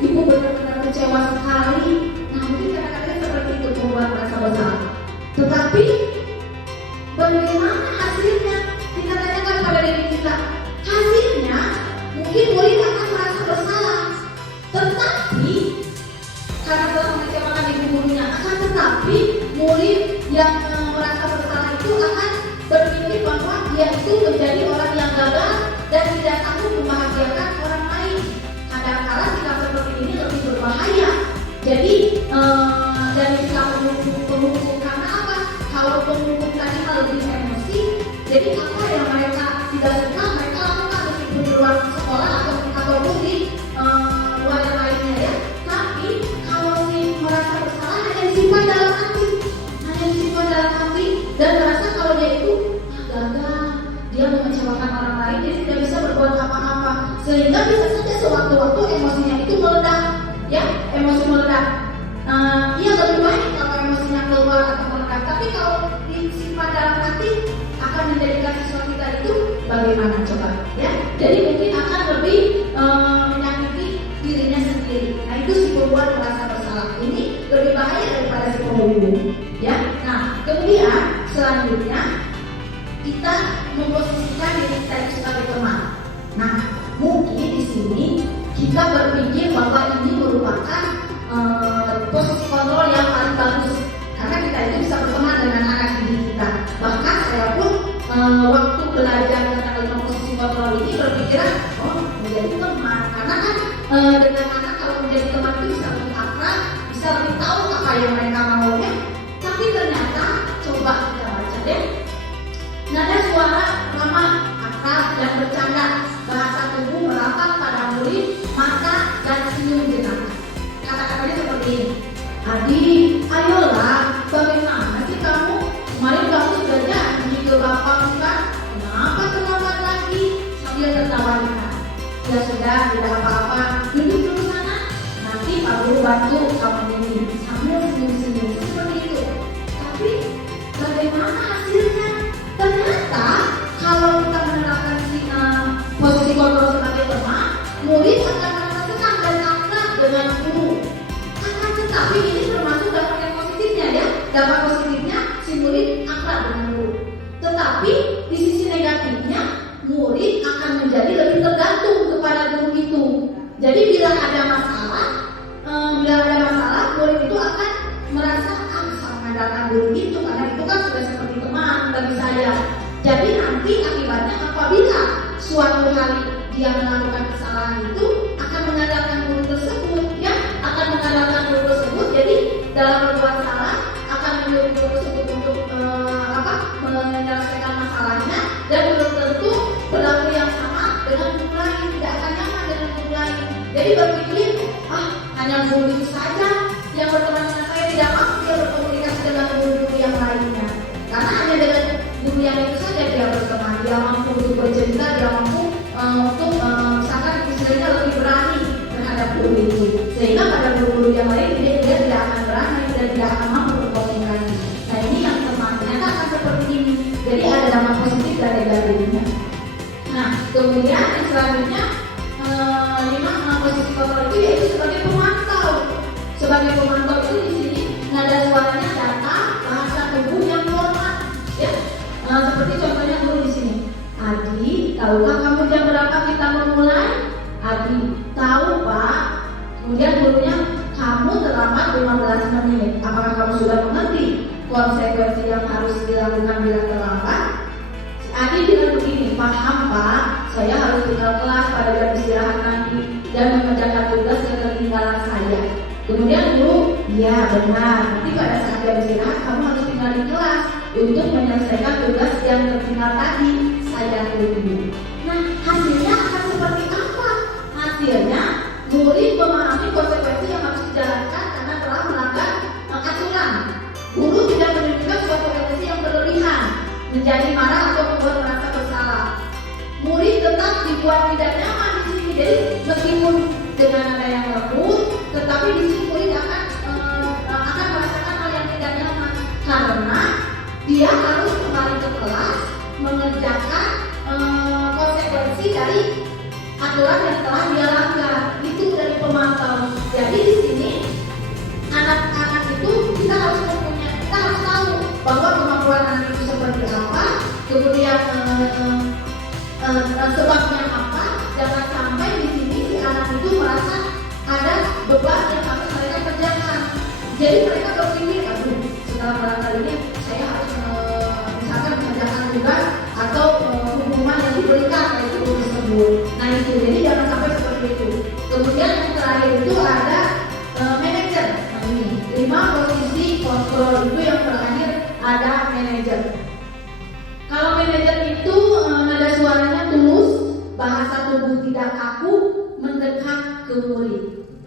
Ibu benar-benar kecewa sekali. Nah, mungkin kata-katanya seperti itu membuat merasa bersalah. Tetapi bagaimana hasilnya? Kita tanyakan pada diri kita. Hasilnya mungkin murid akan merasa bersalah. Tetapi karena telah mengecewakan ibu gurunya, akan tetapi murid yang merasa bersalah itu akan berpikir bahwa dia itu menjadi orang yang gagal dan tidak sanggup membahagiakan orang lain. Kadang-kadang sikap seperti ini lebih berbahaya. Jadi dari sikap penghukum karena apa? Kalau penghukum tadi lebih emosi, jadi apa yang mereka tidak suka mereka lakukan meskipun di luar sekolah ataupun di luar yang lainnya ya. Tapi kalau si merasa bersalah hanya disimpan dalam hati, dan merasa kalau dia itu gagal, dia mengecewakan orang lain, dia tidak bisa berbuat apa-apa, sehingga bisa saja sewaktu-waktu emosinya itu meledak, ya, emosi meledak. Ia lebih baik kalau emosinya keluar atau meledak, tapi kalau disimpan dalam hati akan menjadikan siswa kita itu bagaimana coba, ya? Jadi mungkin akan lebih menyakiti dirinya sendiri. Nah itu si pembuat merasa bersalah ini lebih bahaya daripada si penghukum, ya. Nah kemudian selanjutnya kita memposisikan diri kita itu sebagai teman. Nah mungkin di sini kita berpikir bahwa ini merupakan posisi kontrol yang paling bagus karena kita itu bisa berteman dengan anak didik kita. Bahkan waktu belajar tentang lima posisi kontrol ini berpikiran, oh menjadi teman, karena kan dengan anak kalau menjadi teman itu bisa lebih akrab, bisa lebih tahu apa yang mereka maunya. Tapi ternyata coba kita baca deh, nada suara ramah, akrab dan bercanda, bahasa tubuh meratap pada murid, mata dan senyum jenak. Kata-katanya seperti ini. Adi, ayolah, bagaimana sih kamu? Kemarin kamu sudah janji ke bapak bukan? Kenapa terlambat lagi? Sambil tertawa ringan. Ya sudah, tidak apa-apa. Duduk dulu sana. Nanti Pak Guru bantu kamu ini. Sambil senyum-senyum seperti itu. Tapi bagaimana hasilnya? Ternyata kalau kita menerapkan posisi kontrol sebagai teman, murid akan merasa senang dan akrab dengan guru. Tapi ini termasuk dampak yang positifnya ya. Dampak positifnya si murid akrab dengan guru. Tetapi di sisi negatifnya murid akan menjadi lebih tergantung kepada guru itu. Jadi bila ada masalah, murid itu akan merasa bisa mengandalkan guru itu karena itu kan sudah seperti teman bagi saya. Jadi nanti akibatnya apabila suatu hari dia melakukan kesalahan itu akan mengandalkan guru tersebut, ya akan mengandalkan guru tersebut. Jadi dalam berbuat salah akan menyuruh guru tersebut untuk menyelesaikan masalahnya dan belum tentu berlaku yang sama dengan guru lain, tidak akan nyaman dengan guru lain. Jadi berpikir hanya guru itu saja yang berteman dengan saya, tidak mampu dia berkomunikasi dengan guru-guru yang lainnya. Karena hanya dengan guru yang itu saja dia berteman, dia mampu untuk bercerita, dia mampu untuk misalkan istilahnya lebih berani terhadap guru itu. Sehingga pada guru-guru yang lain dia tidak akan berani dan tidak akan mampu berkomunikasi. Nah ini yang teman ternyata akan seperti ini. Jadi ada dampak positif dan negatifnya. Nah kemudian yang selanjutnya posisi kontrol itu yaitu sebagai pemantau. Sebagai pemantau itu di sini nada suaranya datar, bahasa tubuh yang normal. Ya, seperti contohnya guru di sini. Adi, tahukah kamu jam berapa kita memulai? Adi, tahu Pak. Kemudian gurunya, kamu terlambat 15 menit. Apakah kamu sudah mengerti konsekuensi yang harus dilakukan bila terlambat? Adi bilang begini, paham Pak. Saya harus tinggal kelas pada jam istirahat nanti dan mengerjakan tugas yang ketinggalan saya. Kemudian guru, ya benar. Nanti pada saat jam istirahat kamu harus tinggal di kelas untuk menyelesaikan tugas yang tertinggal tadi. Saya tunggu. Nah, hasilnya akan seperti apa? Hasilnya, murid memahami konsekuensi yang harus dijalankan karena telah melanggar aturan. Guru tidak menunjukkan suatu emosi yang berlebihan, menjadi marah atau membuat merasa bersalah. Murid tetap dibuat tidak nyaman di sini. Jadi meskipun dengan nada yang lembut, tetapi di sini murid akan merasakan hal yang tidak nyaman karena dia harus kembali ke kelas mengerjakan konsekuensi dari aturan yang telah dia langgar. Itu dari pemantau. Jadi di sini anak-anak itu kita harus tahu bahwa kemampuan anak itu seperti apa, kemudian sebabnya apa. Jangan sampai di sini si anak itu merasa ada beban yang harus mereka kerjakan. Jadi mereka berpikir, setelah barangkali ini saya harus misalkan mengerjakan tugas atau hukuman yang diberikan oleh guru tersebut. Nah itu, jadi jangan sampai seperti itu. Kemudian yang terakhir itu ada manajer. Nah ini 5 posisi kontrol itu yang terakhir ada manajer. Kalau manajer itu nada suaranya tulus, bahasa tubuh tidak kaku, mendekat ke murid.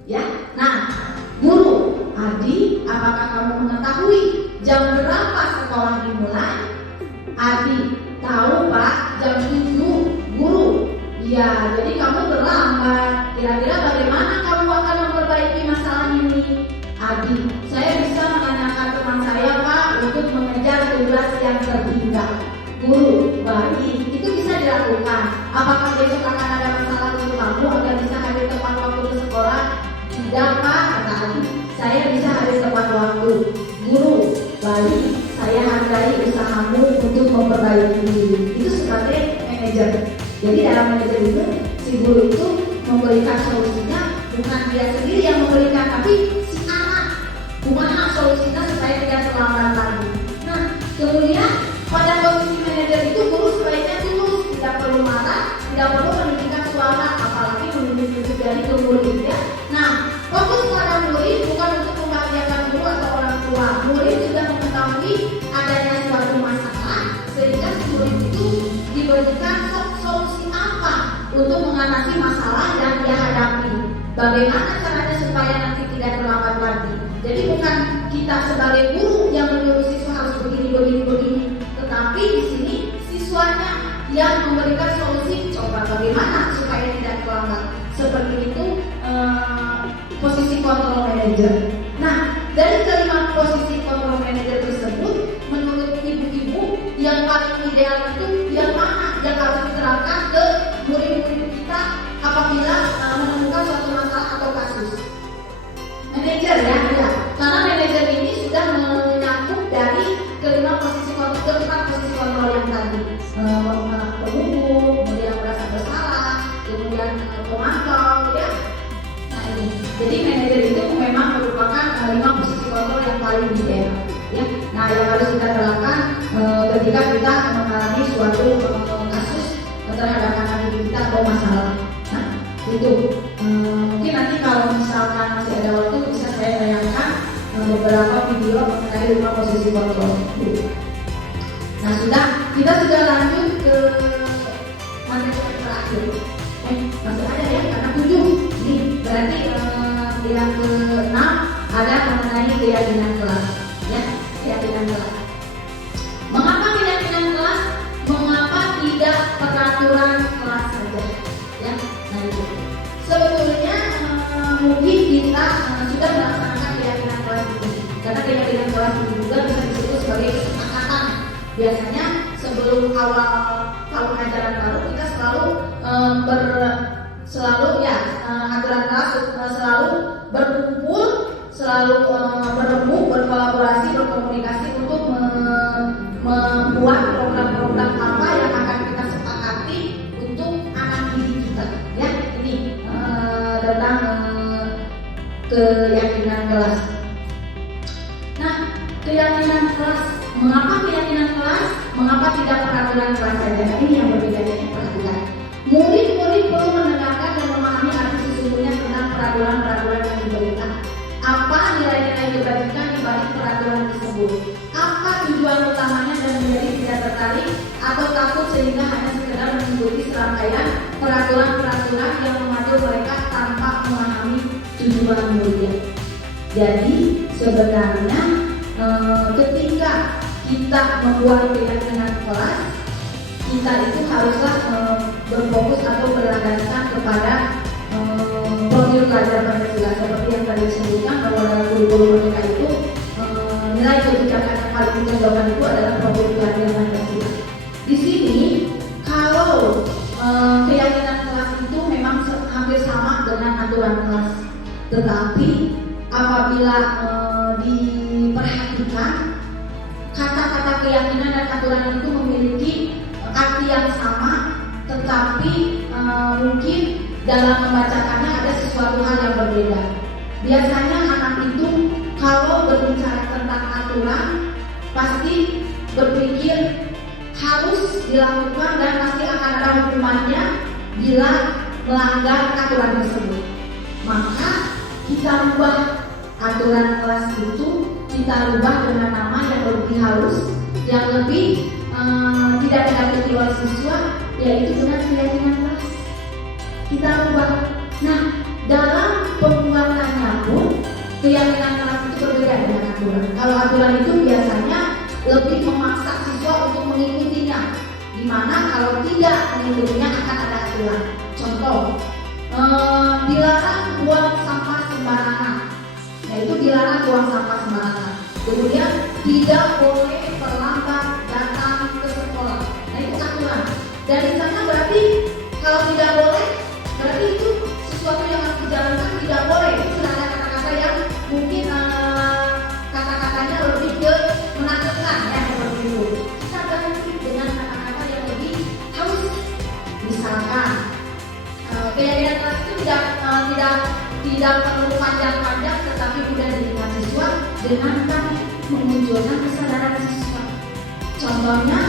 Ya, nah guru, Adi, apakah kamu mengetahui jam berapa sekolah dimulai? Adi, tahu Pak, jam 7. Guru, ya, jadi kamu terlambat. Kira-kira bagaimana kamu akan memperbaiki masalah ini? Adi, saya bisa menanyakan teman saya Pak untuk mengejar tugas yang tertinggal. Guru, baik, itu bisa dilakukan. Apakah besok akan ada masalah untuk kamu agar bisa hadir tepat waktu ke sekolah? Tidak Pak, kata Adi, saya bisa hadir tepat waktu. Guru, baik, saya hargai usahamu untuk memperbaiki diri. Itu sebagai manajer. Jadi dalam manajer itu, si guru itu memberikan solusinya, bukan dia sendiri yang memberikan, tapi si anak. Gimana solusinya supaya tidak terlambat lagi. Nah, kemudian pada posisi manajer itu guru diberikan solusi apa untuk mengatasi masalah yang dia hadapi. Bagaimana caranya supaya nanti tidak terlambat lagi. Jadi bukan kita sebagai guru yang menyuruh siswa harus begini, tetapi di sini siswanya yang memberikan solusi. Coba bagaimana supaya tidak terlambat. Seperti itu posisi kontrol manager. Nah, dari kelima posisi kontrol manager tersebut, menurut ibu-ibu yang paling ideal itu yang mana yang harus diterapkan ke murid-murid kita apabila menemukan suatu masalah atau kasus. Manajer ya. Karena manajer ini sudah menyangkut dari kelima posisi kontrol yang tadi. Penghukum, kemudian merasa bersalah, kemudian pemantau ya. Nah ini, jadi manajer itu memang merupakan 5 posisi kontrol yang paling ideal ya. Nah yang harus kita terapkan ketika kita mengalami suatu kasus terhadap anak didik kita atau masalah. Nah itu mungkin nanti kalau misalkan masih ada waktu bisa saya tayangkan beberapa video mengenai 5 posisi kontrol. Nah kita sudah lanjut ke materi yang terakhir. Masih ada ya, karena 7. Ini berarti yang ke-6 ada mengenai keyakinan kelas. Ya, keyakinan kelas. Mengapa keyakinan kelas? Mengapa tidak peraturan kelas saja? Ya, nah itu. Sebetulnya mungkin kita sudah melaksanakan keyakinan kelas itu. Karena keyakinan kelas itu juga bisa disebut sebagai kesepakatan. Biasanya sebelum awal tahun ajaran baru kita selalu aturan kelas selalu berkumpul, selalu bertemu, berkolaborasi, berkomunikasi untuk membuat program-program apa yang akan kita sepakati untuk anak didik kita. Ya, ini tentang keyakinan kelas. Nah, keyakinan kelas. Mengapa keyakinan kelas? Mengapa tidak peraturan kelas saja? Ini yang berbeda dengan perhatikan. Murid-murid perlu mendengarkan dan memahami arti sesungguhnya tentang peraturan-peraturan yang diberikan. Apa nilai-nilai kebajikan di balik peraturan tersebut? Apa tujuan utamanya dan menjadi tidak tertarik atau takut sehingga hanya sekedar mengikuti serangkaian peraturan-peraturan yang mengatur mereka tanpa memahami tujuan muridnya. Jadi sebenarnya ketika kita membuat keyakinan kelas, kita itu haruslah berfokus atau berlandaskan kepada profil pelajar Pancasila seperti yang tadi disebutkan bahwa dalam kurikulum mereka itu nilai kebijakan yang paling ditonjolkan itu adalah profil pelajar Pancasila. Di sini kalau keyakinan kelas itu memang hampir sama dengan aturan kelas, tetapi apabila diperhatikan kata-kata keyakinan dan aturan itu memiliki arti yang sama, tetapi mungkin dalam membacakannya ada sesuatu hal yang berbeda. Biasanya anak itu kalau berbicara tentang aturan pasti berpikir harus dilakukan dan pasti akan ada hukumannya bila melanggar aturan tersebut. Maka kita rubah aturan kelas itu, kita rubah dengan nama yang lebih halus, yang lebih tidak dihakimi oleh siswa, yaitu dengan keyakinan kelas. Kita rubah. Nah, dalam pembuatannya pun keyakinan kelas itu berbeda dengan aturan. Kalau aturan itu biasanya lebih memaksa siswa untuk mengikutinya, dimana kalau tidak mengikutinya akan ada aturan. Contoh, dilarang buang sampah sembarangan. Yaitu dilarang buang sampah sembarangan. Kemudian tidak boleh terlambat datang ke sekolah. Nah itu aturan. Dan di sana berarti kalau tidak boleh, berarti itu sesuatu yang harus dijalankan tidak boleh. Itu sudah ada kata-kata yang mungkin kata-katanya lebih ke menakutkan ya seperti itu. Kita ganti dengan kata-kata yang lebih halus. Misalkan keyakinan kelas itu tidak perlu panjang-panjang, tetapi mudah diterima siswa dengan tadi memunculkan kesadaran siswa. Contohnya,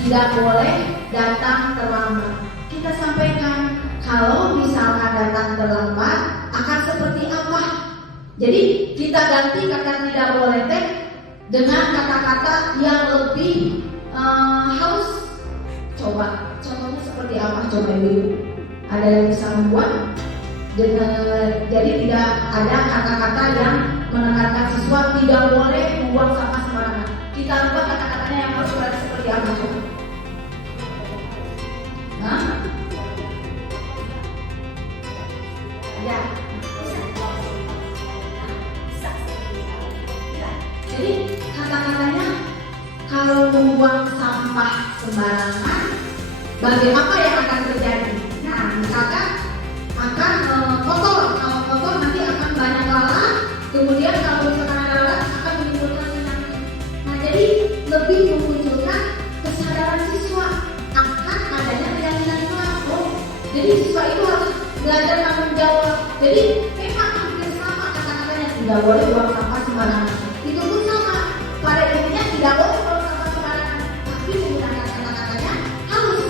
tidak boleh datang terlambat. Kita sampaikan kalau misalkan datang terlambat akan seperti apa. Jadi kita ganti kata tidak boleh teh dengan kata-kata yang lebih halus. Coba contoh seperti apa coba ibu? Ada yang bisa membuat? Jadi tidak ada kata-kata yang menekankan siswa tidak boleh membuang sampah sembarangan. Kita ubah kata-katanya yang harus berarti seperti apa coba? Nah, ya. Jadi kata-katanya kalau membuang sampah sembarangan, bagaimana yang akan terjadi? Nah, misalkan akan kotor. Kalau kotor nanti akan banyak lalat. Kemudian kalau misalkan ada lalat akan menimbulkan penyakit. Nah, jadi lebih memunculkan kesadaran siswa akan adanya keyakinan kelas. Jadi siswa itu harus belajar tanggung jawab. Jadi memang hampir sama kata-katanya, tidak boleh buang sampah sembarangan. Itu pun sama. Pada intinya tidak boleh buang sampah sembarangan, tapi menggunakan kata-katanya harus.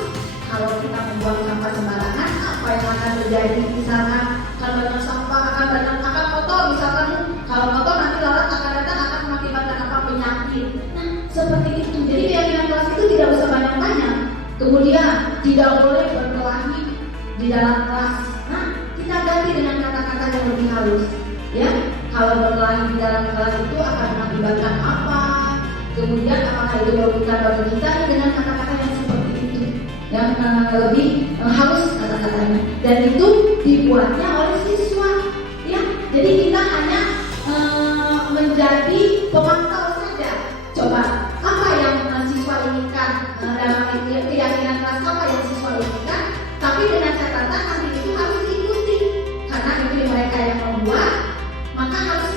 Kalau kita membuang sampah sembarangan, apa yang akan terjadi? Misalkan akan banyak sampah, akan kotor. Misalkan kalau kotor nanti lalat akan datang, akan mengakibatkan apa? Penyakit. Nah, seperti itu. Jadi keyakinan kelas itu tidak usah banyak-banyak. Kemudian tidak boleh berkelahi di dalam kelas. Nah, kita ganti dengan kata-kata yang lebih halus. Ya, kalau berkelahi di dalam kelas itu akan mengakibatkan apa? Kemudian apakah itu merugikan bagi kita dengan kata-kata yang seperti itu, yang lebih halus kata-katanya. Dan itu dibuatnya oleh siswa. Ya, jadi kita hanya menjadi pemantau saja. Coba apa yang siswa inginkan dalam keyakinan kelas, apa yang siswa inginkan, tapi dengan catatan nanti itu harus diikuti karena itu mereka yang membuat, maka harus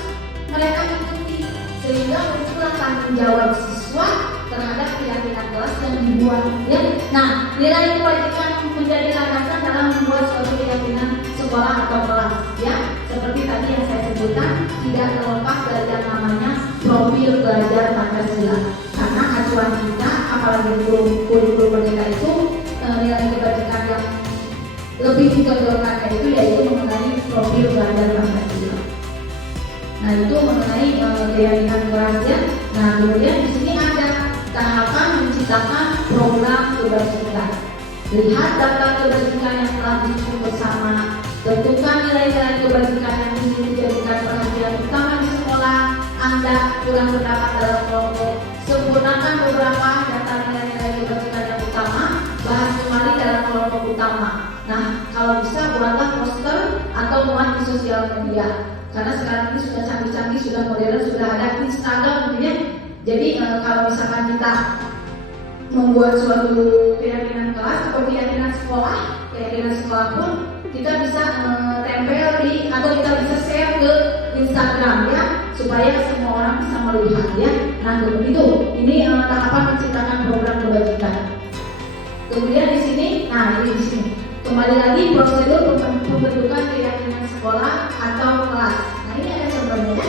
mereka ikuti sehingga muncullah tanggung jawab siswa terhadap keyakinan kelas yang dibuat. Ya. Nah, nilai kewajiban menjadi landasan dalam membuat suatu keyakinan sekolah atau kelas. Ya, seperti tadi yang saya sebutkan, tidak terlepas dari yang namanya profil belajar Pancasila. Karena acuan kita, apalagi kurikulum merdeka itu nilai kebajikan yang lebih ditonjolkan itu yaitu mengenai profil belajar Pancasila. Nah, itu mengenai keyakinan kelasnya. Nah, kemudian di sini ada tahapan menciptakan program kebajikan. Lihat daftar kebajikan yang telah disusun bersama. Tentukan nilai-nilai kebajikan yang ingin dijadikan perhatian utama di sekolah. Anda kurang pendapat dalam kelompok. Sempurnakan beberapa daftar nilai-nilai kebajikan yang utama. Bahas kembali dalam kelompok utama. Nah, kalau bisa buatlah poster atau muat di sosial media. Karena sekarang ini sudah canggih-canggih, sudah modern, sudah ada Instagram gitu ya. Jadi kalau misalkan kita membuat suatu keyakinan kelas atau keyakinan sekolah pun kita bisa tempel di atau kita bisa share ke Instagram ya, supaya semua orang bisa melihat ya. Nah, begitu. Ini tahapan menciptakan program kebajikan. Kemudian di sini, ini di sini. Kembali lagi prosedur pembentukan keyakinan sekolah atau kelas. Nah, ini ada contohnya.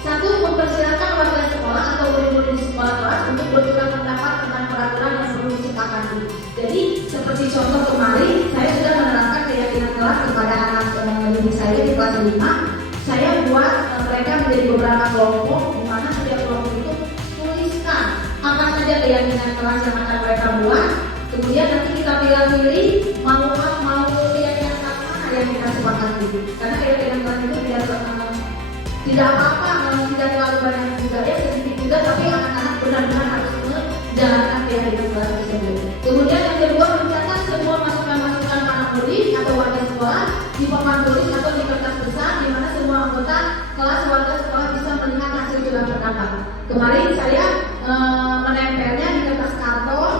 1. Mempersilakan warga sekolah atau murid-murid di sekolah kelas untuk bertukar pendapat tentang peraturan yang perlu disepakati. Jadi seperti contoh kemarin, saya sudah menerapkan keyakinan kelas kepada anak didik saya di kelas 5. Saya buat mereka menjadi beberapa kelompok, di mana setiap kelompok itu tuliskan apa saja keyakinan kelas yang akan mereka buat. Kemudian nanti kita pilih-pilih mau keyakinan kelas mana yang kita sepakati. Karena keyakinan kelas itu tidak apa-apa, tidak terlalu banyak juga ya, sedikit juga, tapi anak-anak benar-benar harus menjalankan keyakinan kelas tersebut. Kemudian yang kedua, mencatat semua masukan-masukan para murid atau warga sekolah di papan tulis atau di kertas besar, di mana semua anggota kelas warga sekolah bisa melihat hasil surat pendapat. Kemarin saya menempelnya di kertas karton,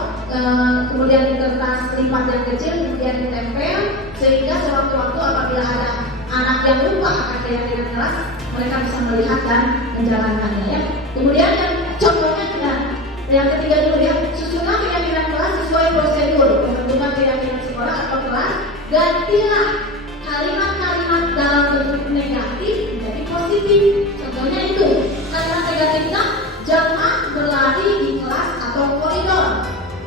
kemudian di kertas lipat yang kecil, kemudian ditempel, sehingga sewaktu-waktu apabila ada anak yang lupa akan keyakinan kelas, mereka bisa melihat dan menjalankannya ya. Kemudian yang contohnya yang ketiga dulu ya, susunlah keyakinan kelas sesuai prosedur pembentukan keyakinan sekolah atau kelas. Gantilah kalimat-kalimat dalam bentuk negatif menjadi positif. Contohnya itu kalimat negatifnya jangan berlari di kelas atau koridor.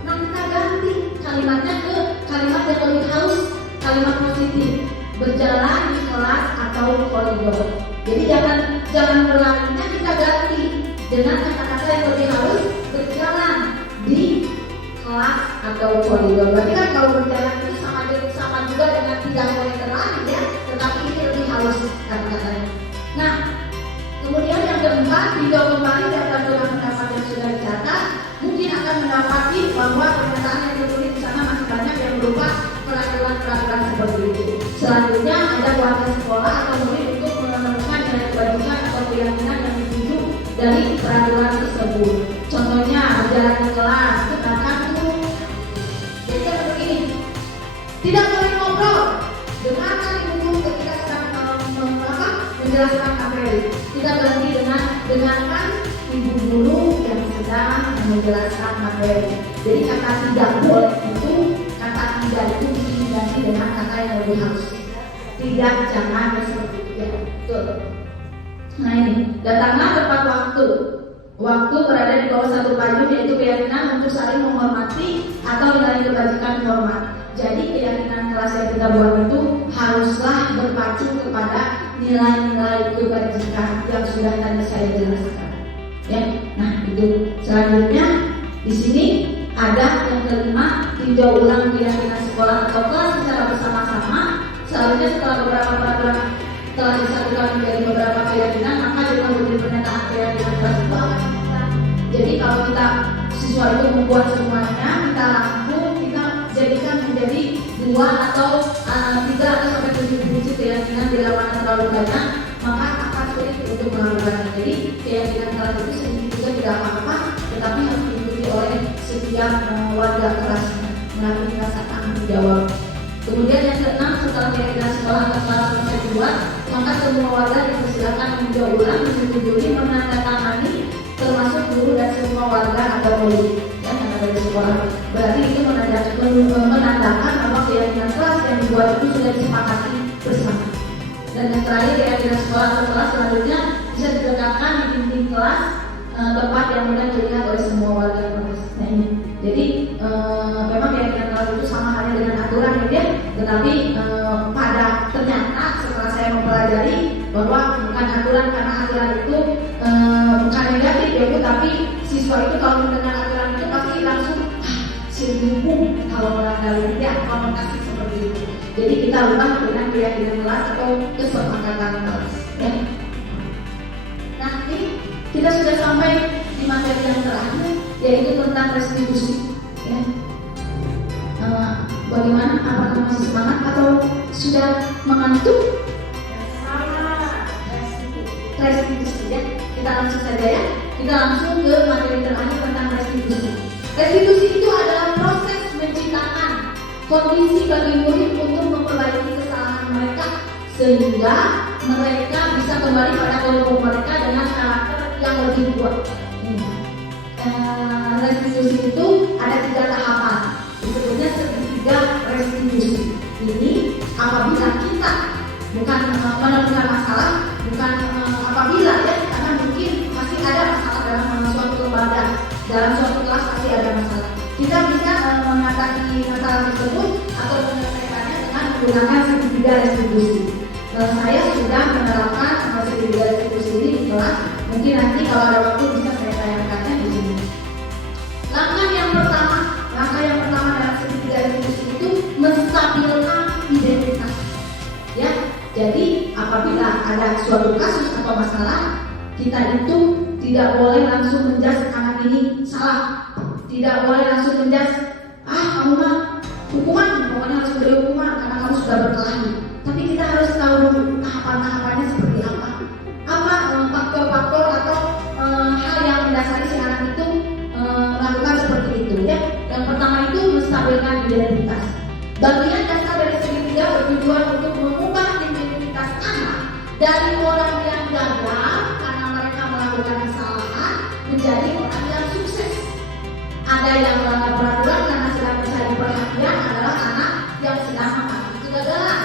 Nah, kita ganti kalimatnya ke kalimat yang lebih halus, kalimat positif, berjalan di kelas atau koridor. Jadi jangan berlarinya kita ganti dengan kata-kata yang lebih halus, berjalan di kelas kelas atau koridor. Berarti kan kalau berjalan itu sama juga dengan tidak boleh terlari ya, tetapi ini lebih halus kata-katanya. Nah, kemudian yang keempat, tinjau kembali data surat pendapat yang sudah dicatat. Mungkin akan mendapati bahwa pernyataan yang tertulis di sana masih banyak yang berupa peraturan-peraturan seperti itu. Selanjutnya ada warga sekolah atau murid untuk menemukan nilai kebajikan atau keyakinan yang ditunjuk dari peraturan tersebut. Contohnya berjalan ke kelas, katakan tuh. Jadi kan begini, tidak boleh ngobrol. Dengarkan ibu ketika sedang menjelaskan materi. Tidak berhenti dengan dengarkan ibu guru yang sedang menjelaskan materi. Jadi kata tidak boleh itu, kata tidak itu diganti dengan kata yang lebih halus. Tidak, jangan seperti itu ya. Betul. Nah ini, datanglah tepat waktu. Waktu berada di bawah satu payung, yaitu keyakinan untuk saling menghormati atau nilai kebajikan hormat. Jadi keyakinan kelas yang kita buat itu haruslah berpacu kepada nilai-nilai kebajikan yang sudah tadi saya jelaskan. Ya, nah itu. Selanjutnya di sini ada yang kelima, tinjau ulang keyakinan sekolah atau kelas secara bersama-sama. Selanjutnya setelah beberapa peraturan telah disatukan menjadi beberapa keyakinan, maka dengan memberi pernyataan keyakinan kelas itu akan dilakukan. Jadi kalau kita siswa itu membuat semuanya, kita rangkum, kita jadikan menjadi 2 atau 3 atau sampai 7 biji keyakinan bila mana terlalu banyak, maka akan sulit untuk melakukannya. Jadi keyakinan kelas itu sendiri juga tidak apa-apa, tetapi harus diikuti oleh setiap warga kelasnya melalui rasa tanggung jawab. Kemudian yang keenam, setelah keyakinan sekolah atau kelas selesai dibuat, maka semua warga dipersilakan meninjau ulang, menyetujui, menandatangani, termasuk guru dan semua warga atau murid yang ada di sekolah. Berarti itu menandakan bahwa keyakinan kelas yang dibuat itu sudah disepakati bersama. Dan yang terakhir, keyakinan sekolah atau kelas selanjutnya bisa diletakkan di dinding kelas, tempat yang mudah dilihat oleh semua warga kelas. Nah ini, jadi memang keyakinan kelas itu sama halnya dengan aturan ya, tetapi pada ternyata setelah saya mempelajari bahwa bukan aturan, karena aturan itu bukan negatif ya Bu, tapi siswa itu kalau mendengar aturan itu pasti langsung sibuk kalau melanggar ya, komunikasi seperti itu. Jadi kita ubah dengan keyakinan kelas atau kesepakatan kelas ya. Nah ini kita sudah sampai di materi yang terakhir, yaitu tentang restitusi ya. Bagaimana? Apakah masih semangat atau sudah mengantuk? Restitusi ya. Kita langsung saja ya. Kita langsung ke materi terakhir tentang restitusi. Restitusi itu adalah proses menciptakan kondisi bagi murid untuk memperbaiki kesalahan mereka sehingga mereka bisa kembali pada kelompok mereka dengan karakter yang lebih kuat. Restitusi itu ada 3 tahapan, disebutnya segitiga restitusi. Ini apabila kita bukan menemukan masalah, bukan apabila ya, karena mungkin masih ada masalah dalam suatu lembaga, dalam suatu kelas pasti ada masalah. Kita bisa mengatasi masalah tersebut atau menyelesaikannya dengan menggunakan segitiga restitusi. Saya sudah menerapkan segitiga restitusi ini di kelas. Mungkin nanti kalau ada waktu bisa saya tayangkannya di sini. Langkah yang pertama dalam segitiga restitusi itu menstabilkan identitas. Ya, jadi apabila ada suatu kasus atau masalah, kita itu tidak boleh langsung menjudge anak ini salah. Tidak boleh langsung menjudge, kamu mah hukuman, pokoknya harus beri hukuman karena kamu sudah berkelahi. Tapi kita harus tahu dulu tahapan-tahapannya seperti apa. Apa faktor-faktor atau hal yang mendasari si anak itu melakukan seperti itu ya. Yang pertama itu menstabilkan identitas. Bagian dasar dari segitiga bertujuan untuk mengubah identitas anak dari orang yang gagal karena mereka melakukan kesalahan menjadi orang yang sukses. Ada yang melanggar peraturan karena sedang mencari perhatian adalah anak yang sedang mengalami kegagalan.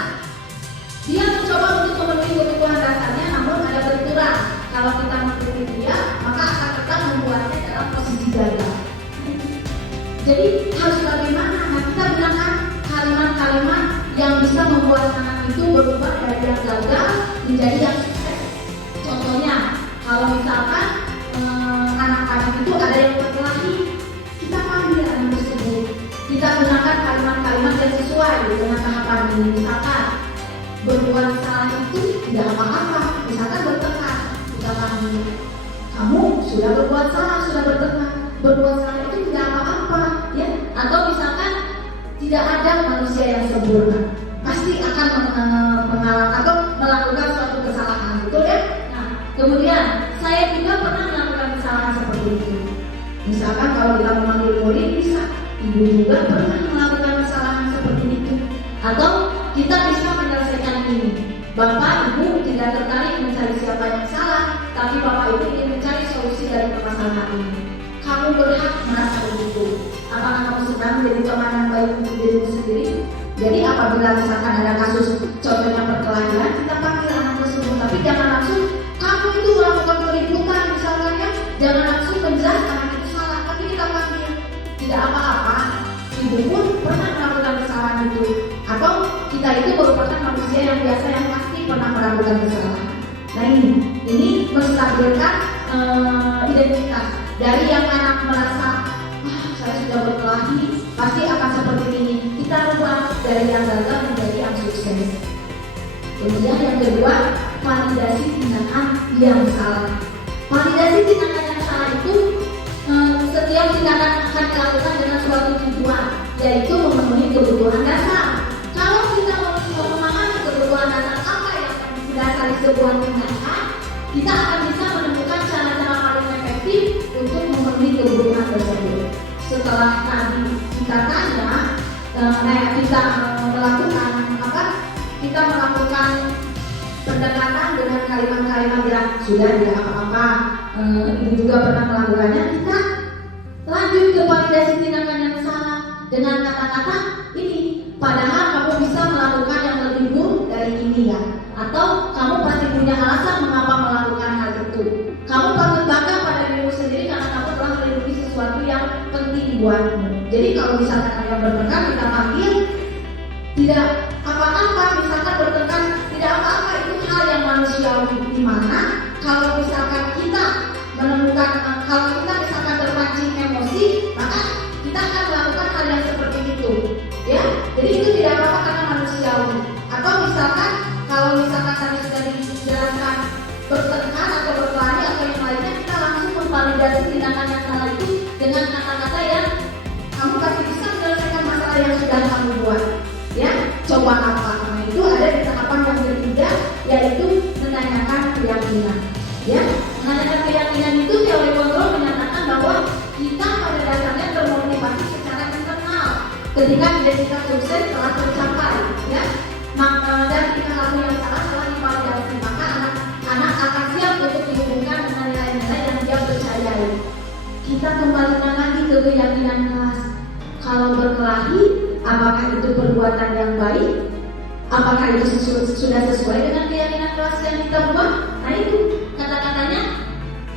Dia mencoba untuk memenuhi kebutuhan dasarnya, namun ada benturan. Kalau kita mengkritik dia, maka akan tetap membuatnya dalam posisi gagal. Jadi harus bagaimana? Nah, kita gunakan kalimat-kalimat yang bisa membuat anak itu berubah dari yang gagal menjadi yang sukses. Contohnya, kalau misalkan anak-anak itu ada yang berkelahi, kita panggil anak tersebut. menggunakan kalimat-kalimat yang sesuai dengan tahapan ini. Misalkan berbuat salah itu tidak apa-apa. Misalkan bertengkar, misalkan kamu sudah berbuat salah, sudah bertengkar, berbuat salah itu tidak apa-apa, ya. Atau misalkan tidak ada manusia yang sempurna, pasti akan mengalami atau melakukan suatu kesalahan, betul ya? Nah, kemudian saya juga pernah melakukan kesalahan seperti itu. Misalkan kalau kita memanggil murid bisa, ibu juga pernah melakukan kesalahan seperti itu. Atau kita bisa menyelesaikan ini. Bapak, ibu tidak tertarik mencari siapa yang salah, tapi bapak ibu ingin mencari solusi dari permasalahan ini. Kamu berhak merasa begitu. Apakah kamu sedang menjadi teman yang baik untuk dirimu sendiri? Jadi apabila misalkan ada kasus contohnya perkelahian, kita panggil anak tersebut, tapi jangan langsung kamu itu melakukan keributan misalkan ya, jangan langsung menjelaskan anak itu salah, tapi kita panggil. Tidak apa-apa, ibu pun pernah melakukan kesalahan itu, atau kita itu merupakan manusia yang biasa yang pasti pernah melakukan kesalahan. Nah ini menstabilkan identitas dari yang anak merasa saya sudah berkelahi pasti akan seperti ini, kita rubah dari yang gagal menjadi yang sukses. Kemudian yang kedua, validasi tindakan yang salah. Validasi tindakan yang salah itu setiap tindakan akan dilakukan dengan suatu tujuan, yaitu memenuhi kebutuhan dasar. Kalau kita mau memahami kebutuhan dasar apa yang mendasari sebuah tindakan, kita akan bisa menemukan cara-cara paling efektif untuk memenuhi kebutuhan tersebut. Setelah tadi kita tanya, kita melakukan pendekatan dengan kalimat-kalimat yang sudah tidak apa-apa, ibu juga pernah melakukannya. Kita lanjut ke validasi tindakan yang salah dengan kata-kata ini. Padahal kamu bisa melakukan yang lebih buruk dari ini ya, atau kamu pasti punya alasan mengapa melakukan hal itu. Kamu patut bangga pada dirimu sendiri karena kamu telah melindungi sesuatu yang penting buatmu. Jadi kalau misalkan ada yang bertengkar, kita panggil, tidak apa-apa. Misalkan bertengkar tidak apa-apa, itu hal yang manusiawi. Di mana kalau misalkan kita menemukan, kalau kita misalkan terpancing emosi, maka kita akan melakukan hal yang seperti itu, ya. Jadi itu tidak apa-apa karena manusiawi. Atau misalkan kalau misalkan tadi sudah dijelaskan bertengkar atau berkelahi atau yang lainnya, kita langsung memvalidasi tindakan yang salah itu dengan kata-kata yang kamu pasti bisa menyelesaikan masalah yang sudah kamu buat, ya. Coba apa? Nah, itu ada di tahapan yang ketiga, yaitu menanyakan keyakinan, ya. Menanyakan keyakinan itu teori kontrol menyatakan bahwa kita pada dasarnya termotivasi secara internal ketika identitas sukses telah tercapai, ya. Dan tingkah laku yang salah telah divalidasi, maka anak akan siap untuk dihubungkan dengan nilai-nilai yang dia percayai. Kita kembalikan lagi ke keyakinan kelas. Kalau berkelahi, apakah itu perbuatan yang baik? Apakah itu sudah sesuai dengan keyakinan kelas yang kita buat? Nah itu kata-katanya,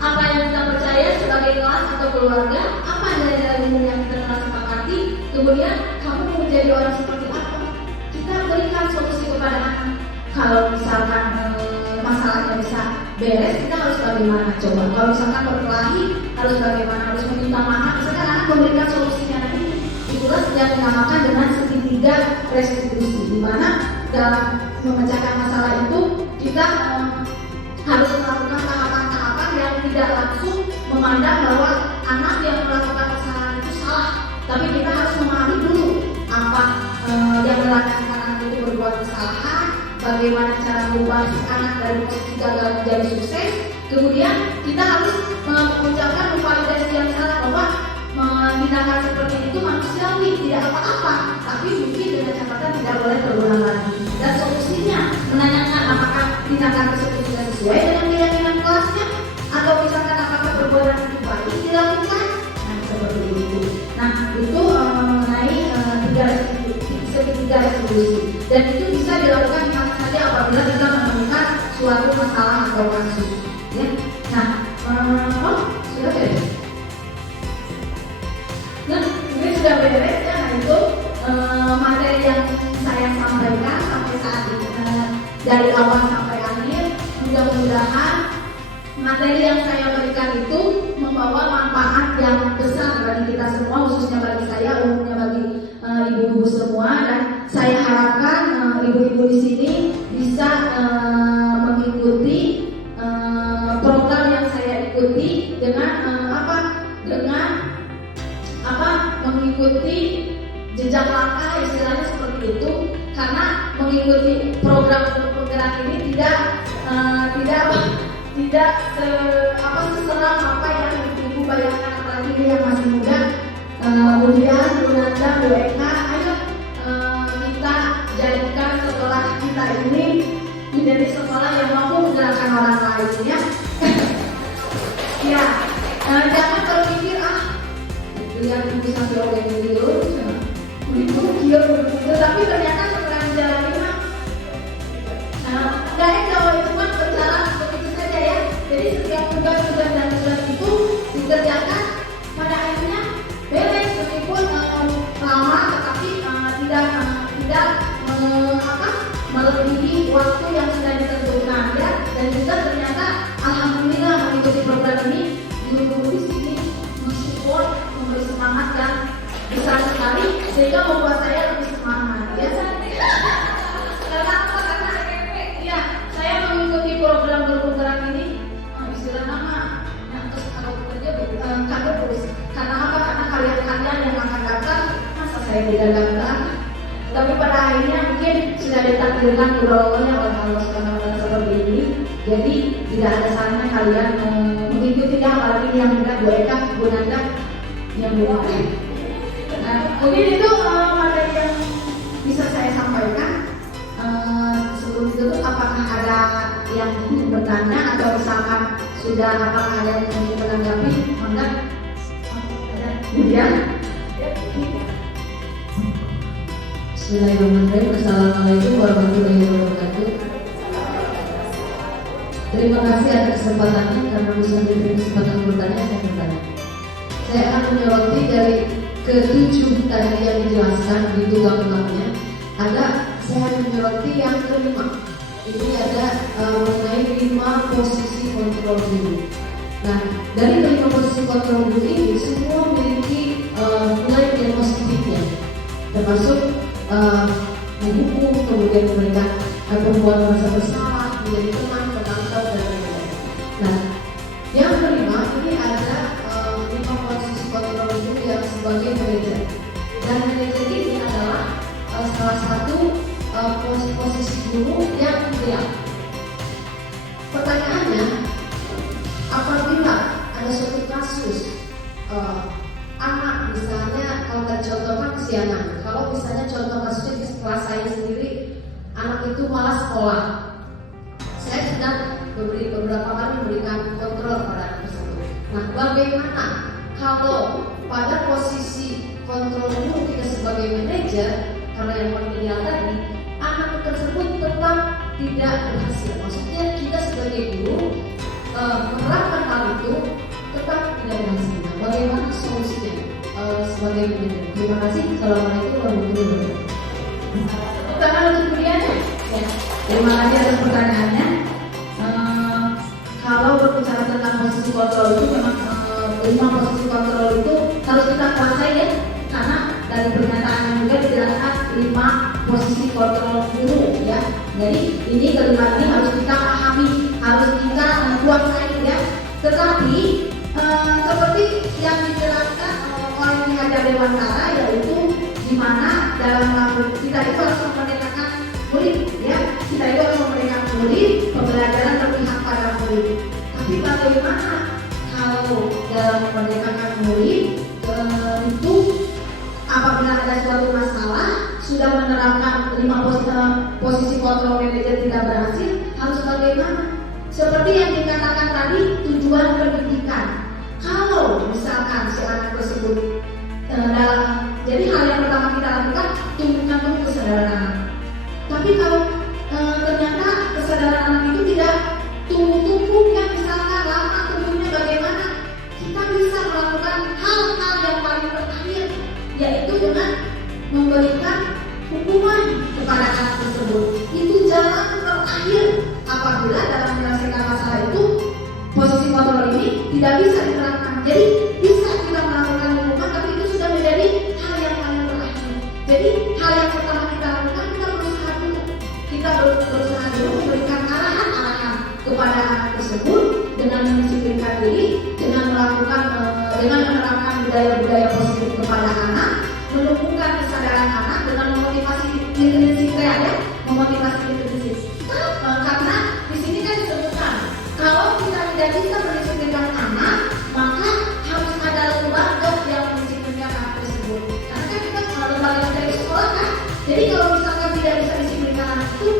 apa yang kita percaya sebagai kelas atau keluarga, apa nilai-nilai umum yang kita telah sepakati, kemudian kamu mau menjadi orang seperti apa? Kita berikan solusi kepada anak. Kalau misalkan masalahnya bisa beres, kita harus bagaimana? Coba. Kalau misalkan berkelahi, harus bagaimana? Harus meminta maaf. Misalkan anak memberikan solusinya nanti. Itulah yang dinamakan dengan segitiga restitusi, di mana dalam memecahkan masalah itu kita harus melakukan tahapan-tahapan yang tidak langsung memandang bahwa anak yang melakukan kesalahan itu salah, tapi kita harus memahami dulu apa yang melakukan anak itu berbuat kesalahan, bagaimana cara merubah anak dari posisi gagal menjadi sukses. Kemudian kita harus mengucapkan validasi yang salah bahwa tindakan seperti itu manusiawi, tidak apa-apa, tapi mungkin dengan catatan tidak boleh terulang lagi. Dan solusinya menanyakan apakah tindakan tersebut sudah sesuai dengan keyakinan kelasnya, atau misalkan apakah perbuatan itu baik dilakukan. Nah seperti itu. Nah itu mengenai segitiga restitusi, dan itu bisa dilakukan di mana saja apabila kita menemukan suatu masalah atau kasus. Ya. Nah, sudah beres. Nah, ini sudah beres ya. Nah itu materi yang saya sampaikan sampai saat ini, dari awal sampai akhir. Mudah-mudahan materi yang saya berikan itu membawa manfaat yang besar bagi kita semua, khususnya bagi saya, umumnya bagi ibu harapkan ibu-ibu di sini bisa mengikuti program yang saya ikuti dengan mengikuti jejak langkah, istilahnya seperti itu. Karena mengikuti program penggerak ini tidak seseram apa yang ibu bayangkan, apalagi dia yang masih muda. Kemudian Bu Nanda, Bu Eka, ayo kita jadikan sekolah kita ini menjadi sekolah yang mampu menggerakkan orang lain, ya. Ya, jangan berpikir lihat ibu sampai orang video, ibu video, tapi ternyata setelah jalan nggak kalau itu kan berjalan begitu saja, ya. Jadi setiap tugas dan tugas itu dikerjakan, pada akhirnya beres meskipun lama, tetapi tidak melebihi waktu yang sudah ditentukan, ya. Dan juga ternyata alhamdulillah mengikuti program ini guru-guru di sini mensupport, memberi semangat dan besar sekali sehingga membuat saya lebih semangat, ya. Karena apa? Karena ya saya mengikuti program bergerak ini istilah nama terus kalau bekerja kader terus. Karena apa? Karena kalian yang akan datang, masa saya tidak datang? Tapi pada akhirnya mungkin sudah ditakdirkan urolognya oleh Allah SWT seperti ini. Jadi tidak ada salahnya kalian mengikuti, ya, apalagi yang muda, Bu Eka, Bu Nanda, yang muda. Nah, mungkin itu materi yang bisa saya sampaikan. Sebelum itu apakah ada yang ingin bertanya atau misalkan sudah apakah ada yang ingin menanggapi? Enggak? Kemudian Bismillahirrahmanirrahim. Assalamualaikum warahmatullahi wabarakatuh. Terima kasih atas kesempatannya. Karena bisa diberi kesempatan bertanya, saya bertanya. Saya akan menyoroti dari ke-7 tadi yang dijelaskan di tugas-tugasnya. Saya menyoroti yang kelima. Ini ada mengenai 5 posisi kontrol diri. Nah, dari 5 posisi kontrol diri ini semua memiliki nilai yang positifnya, termasuk menghukum, kemudian memberikan pembuat merasa bersalah, menjadi teman, penangkap, dan lain-lain. Nah, yang kelima ini ada 5 posisi kontrol diri yang sebagai manajer. Dan manajer ini adalah salah satu posisi guru yang ideal. Pertanyaannya, apabila ada suatu kasus anak misalnya, kalau kita contohkan kesiangan, kalau misalnya contoh kasusnya di kelas saya sendiri, anak itu malas sekolah, saya sedang beberapa kali memberikan kontrol pada anak tersebut. Nah, bagaimana kalau pada posisi kontrol guru kita sebagai manajer, karena yang paling ideal tadi, anak tersebut tetap tidak berhasil. Maksudnya kita sebagai guru menerapkan hal itu tetap tidak berhasil. Nah, bagaimana solusinya sebagai manajer? Terima kasih. Assalamualaikum warahmatullahi wabarakatuh. Tepuk tangan untuk beliaunya. Ya, terima kasih atas pertanyaannya. Kalau berbicara tentang posisi kontrol itu memang 5 posisi kontrol itu harus kita kuasai, ya. Karena dari pernyataannya juga dijelaskan 5 posisi kontrol guru, ya. Jadi ini kelima ini harus kita pahami, harus kita kuasai, ya. Tetapi seperti yang dijelaskan oleh pihak Dewantara, yaitu di mana dalam kita itu harus memerdekakan murid, ya. Kita itu harus memerdekakan murid, pembelajaran berpihak pada murid. Tapi bagaimana kalau dalam memerdekakan murid itu apabila ada suatu masalah, sudah menerapkan 5 posisi kontrol manajer tidak berhasil, harus bagaimana? Seperti yang dikatakan tadi, tujuan pendidikan. Kalau misalkan si anak tersebut jadi hal yang pertama kita lakukan, tumbuhkan dulu kesadaran anak. Tapi kalau ternyata kesadaran anak itu tidak tumbuh, ya, misalkan lama tumbuhnya, bagaimana? Kita bisa melakukan hal-hal yang paling terakhir, yaitu dengan memberikan hukuman kepada anak tersebut. Itu jalan terakhir apabila dalam menyelesaikan masalah itu posisi kontrol ini tidak bisa diterapkan. Jadi bisa kita melakukan hukuman, tapi itu sudah menjadi hal yang paling terakhir. Jadi hal yang pertama kita lakukan, kita kita berusaha dulu memberikan arahan-arahan kepada anak tersebut dengan mendisiplinkan diri, dengan melakukan dengan menerapkan budaya-budaya positif kepada anak, menumbuhkan kesadaran anak dengan memotivasi intelijensi kreatif, memotivasi intelijensi. Karena di sini kan disebutkan kalau kita tidak bisa mendisiplinkan anak, maka harus ada lembaga yang mendisiplinkan anak tersebut. Karena kan kita lembaga dari sekolah kan. Jadi kalau misalkan tidak bisa disiplinkan anak itu,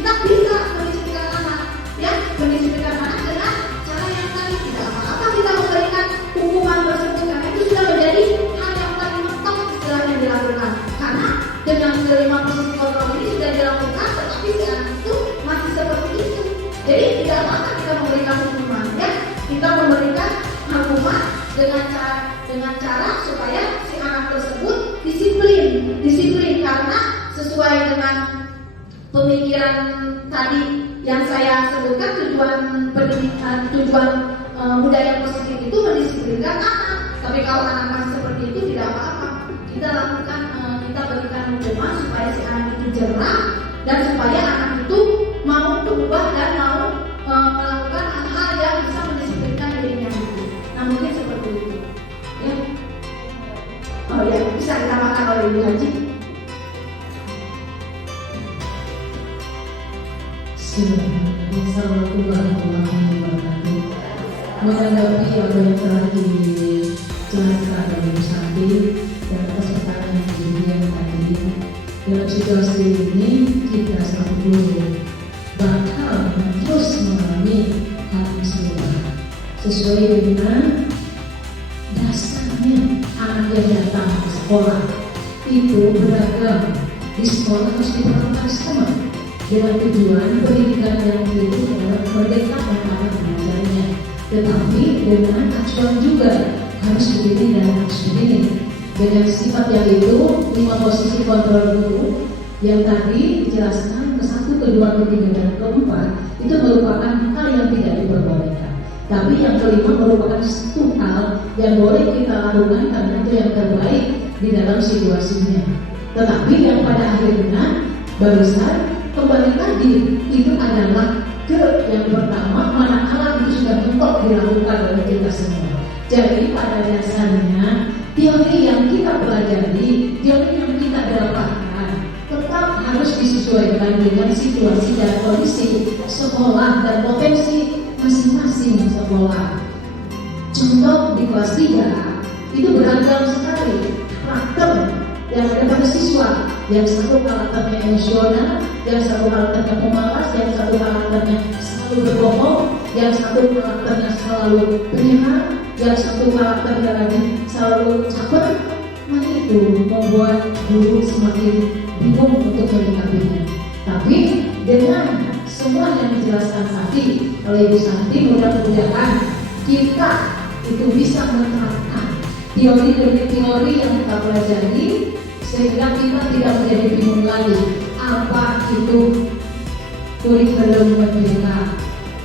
kita bisa mendisiplinkan anak, ya, mendisiplinkan anak dengan cara yang tadi. Tidak apa-apa kita memberikan hukuman tersebut karena itu sudah menjadi hal yang paling mentok istilahnya dilakukan. Karena dengan kelima posisi kontrol ini sudah dilakukan, tetapi si anak itu masih seperti itu. Jadi tidak apa-apa kita memberikan hukuman, ya. Kita memberikan hukuman dengan cara supaya si anak tersebut disiplin karena sesuai dengan pemikiran tadi yang saya sebutkan, tujuan budaya positif itu mendisiplinkan anak. Tapi kalau anak masih seperti itu tidak apa-apa, kita lakukan, kita berikan hukuman supaya si anak itu jerah dan supaya anak itu mau berubah dan mau melakukan hal-hal yang bisa mendisiplinkan dirinya itu. Nah mungkin seperti itu, ya. Oh ya, bisa ditambahkan oleh Ibu Haji. Assalamualaikum warahmatullahi wabarakatuh. Menanggapi apa yang telah dijelaskan oleh Ibu Santi dan atas pertanyaan yang tadi, dalam situasi ini kita selalu guru bakal terus mengalami hal yang serupa sesuai dengan dasarnya anak yang datang ke sekolah itu beragam. Di sekolah harus diperlukan semua dengan tujuan pendidikan yang itu adalah merdeka pada belajarnya, tetapi dengan acuan juga harus begini dan harus begini. Dengan sifat yang itu, 5 posisi kontrol guru yang tadi dijelaskan ke 1, ke 2, ke 3, dan ke 4 itu merupakan hal yang tidak diperbolehkan. Tapi yang kelima merupakan satu hal yang boleh kita lakukan karena itu yang terbaik di dalam situasinya. Tetapi yang pada akhirnya barusan kembali lagi itu adalah ke yang pertama, manakala itu sudah mentok dilakukan oleh kita semua. Jadi pada dasarnya teori yang kita pelajari, teori yang kita dapatkan tetap harus disesuaikan dengan situasi dan kondisi sekolah dan potensi masing-masing sekolah. Contoh di kelas 3 itu beragam sekali karakter yang ada pada siswa. Yang satu karakternya emosional, yang satu karakternya pemalas, yang satu karakternya selalu berbohong, yang satu karakternya selalu penyerang, yang satu karakternya lagi selalu caper. Nah itu membuat guru semakin bingung untuk menyikapinya. Tapi dengan semua yang dijelaskan tadi oleh Ibu Santi, mudah-mudahan kita itu bisa menerapkan teori demi teori yang kita pelajari sehingga kita tidak menjadi bingung lagi apa itu kurikulum merdeka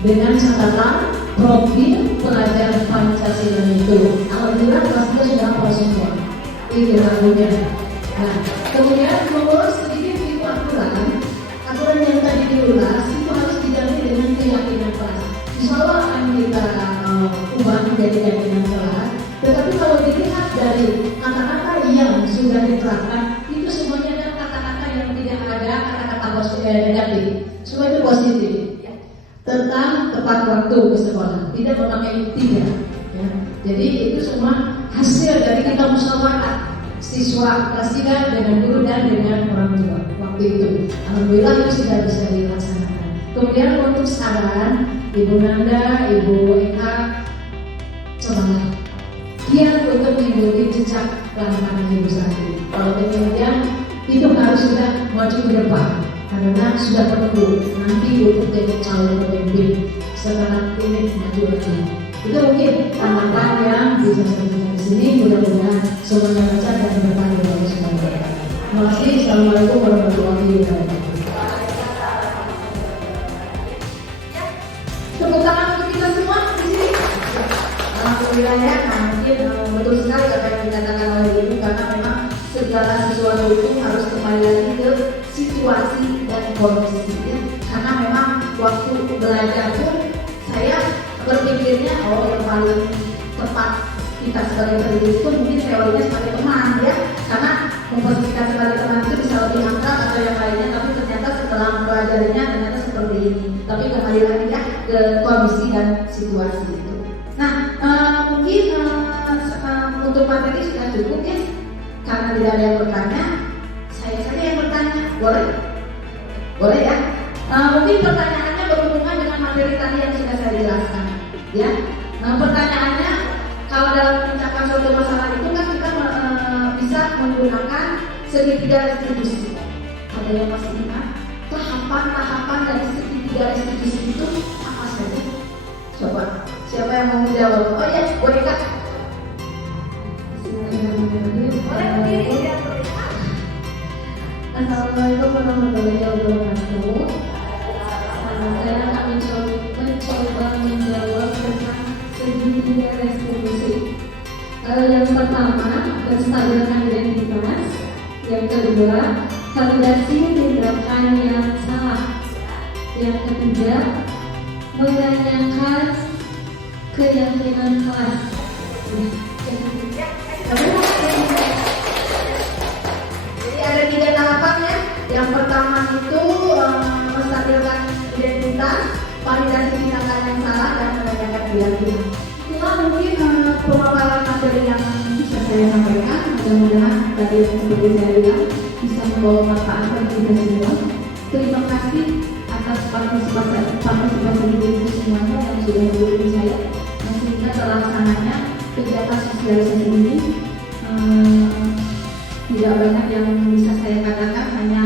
dengan catatan profil pelajar Pancasila itu. Alhamdulillah kelas kita sudah hafal semua. Itu lagunya. Nah, kemudian mengurus sedikit itu aturan yang tadi diulas itu harus dijalani dengan keyakinan kelas. Insya Allah akan kita ubah menjadi keyakinan kelas. Tetapi kalau dilihat dari kata-kata yang sudah diterapkan, itu semuanya adalah kata-kata yang tidak ada kata-kata negatif. Semua itu positif. Tentang tepat waktu ke sekolah, tidak memakai tidak. Ya. Jadi itu semua hasil dari kita musyawarah siswa kelas 3 dengan guru dan dengan orang tua waktu itu. Alhamdulillah itu sudah bisa dilaksanakan. Kemudian untuk sekarang Ibu Nanda, Ibu Eka, cobalah dia untuk mengikuti jejak langkah Ibu Santi. Kalau demikian itu harus sudah maju ke depan karena sudah perlu nanti untuk jadi calon pemimpin sekarang ini maju lagi. Itu mungkin harapan yang bisa saya berikan di sini. Mudah-mudahan semuanya lancar dan berkah dari Allah Subhanahu wa Ta'ala. Terima kasih. Assalamualaikum warahmatullahi wabarakatuh. Tepuk tangan untuk kita semua di sini. Alhamdulillah ya. Nah mungkin betul sekali apa yang dikatakan oleh Ibu karena memang segala sesuatu itu harus kembali lagi ke situasi dan korupsi ya. Karena memang waktu belajar pun saya berpikirnya yang paling tepat kita sebagai pendidik itu mungkin teorinya sebagai teman ya, karena memposisikan sebagai teman itu bisa lebih akrab atau yang lainnya, tapi ternyata setelah mempelajarinya ternyata seperti ini. Tapi kembali lagi ya ke kondisi dan situasi itu. Nah mungkin untuk materi sudah cukup ya, karena tidak ada yang bertanya, saya saja yang bertanya, boleh? Boleh ya? Mungkin pertanyaannya berhubungan dengan materi tadi yang sudah saya jelaskan ya. Pertanyaannya, kalau dalam mencapai suatu masalah itu kan kita bisa menggunakan segitiga restitusi. Ada yang masih ingat tahapan-tahapan dari segitiga restitusi itu apa saja? Coba, siapa yang mau menjawab? Oh ya, boleh Kak? Boleh berdiri ya. Assalamualaikum warahmatullahi wabarakatuh. Saya akan mencoba menjawab tentang segitiga restitusi. Yang pertama, menstabilkan identitas. Yang kedua, validasi tindakan yang salah. Yang ketiga, menanyakan keyakinan kelas. Jadi ada 3 tahapan ya. Yang pertama itu menstabilkan identitas, validasi tindakan yang salah, dan menanyakan keyakinan. Itulah mungkin pemaparan materi yang bisa saya sampaikan. Mudah-mudahan tadi yang seperti saya bilang bisa membawa manfaat bagi kita semua. Terima kasih atas partisipasi ibu semuanya yang sudah mendukung saya, sehingga terlaksananya kegiatan sosialisasi ini. Tidak banyak yang bisa saya katakan, hanya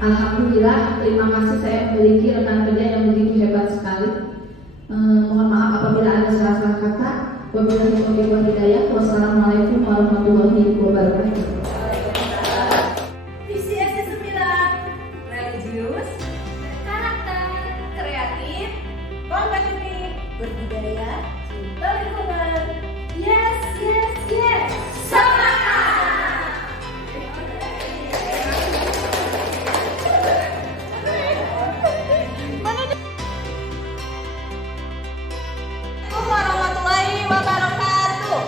alhamdulillah, terima kasih saya memiliki rekan kerja yang begitu hebat sekali. Mohon maaf apabila ada salah-salah kata. Wabillahi taufiq wal hidayah. Wassalamualaikum warahmatullahi wabarakatuh. Visi SD9, religius, karakter, kreatif, kompetitif, berbudaya, cinta lingkungan. Yes, yes, yes. Semangat! Warahmatullahi wabarakatuh.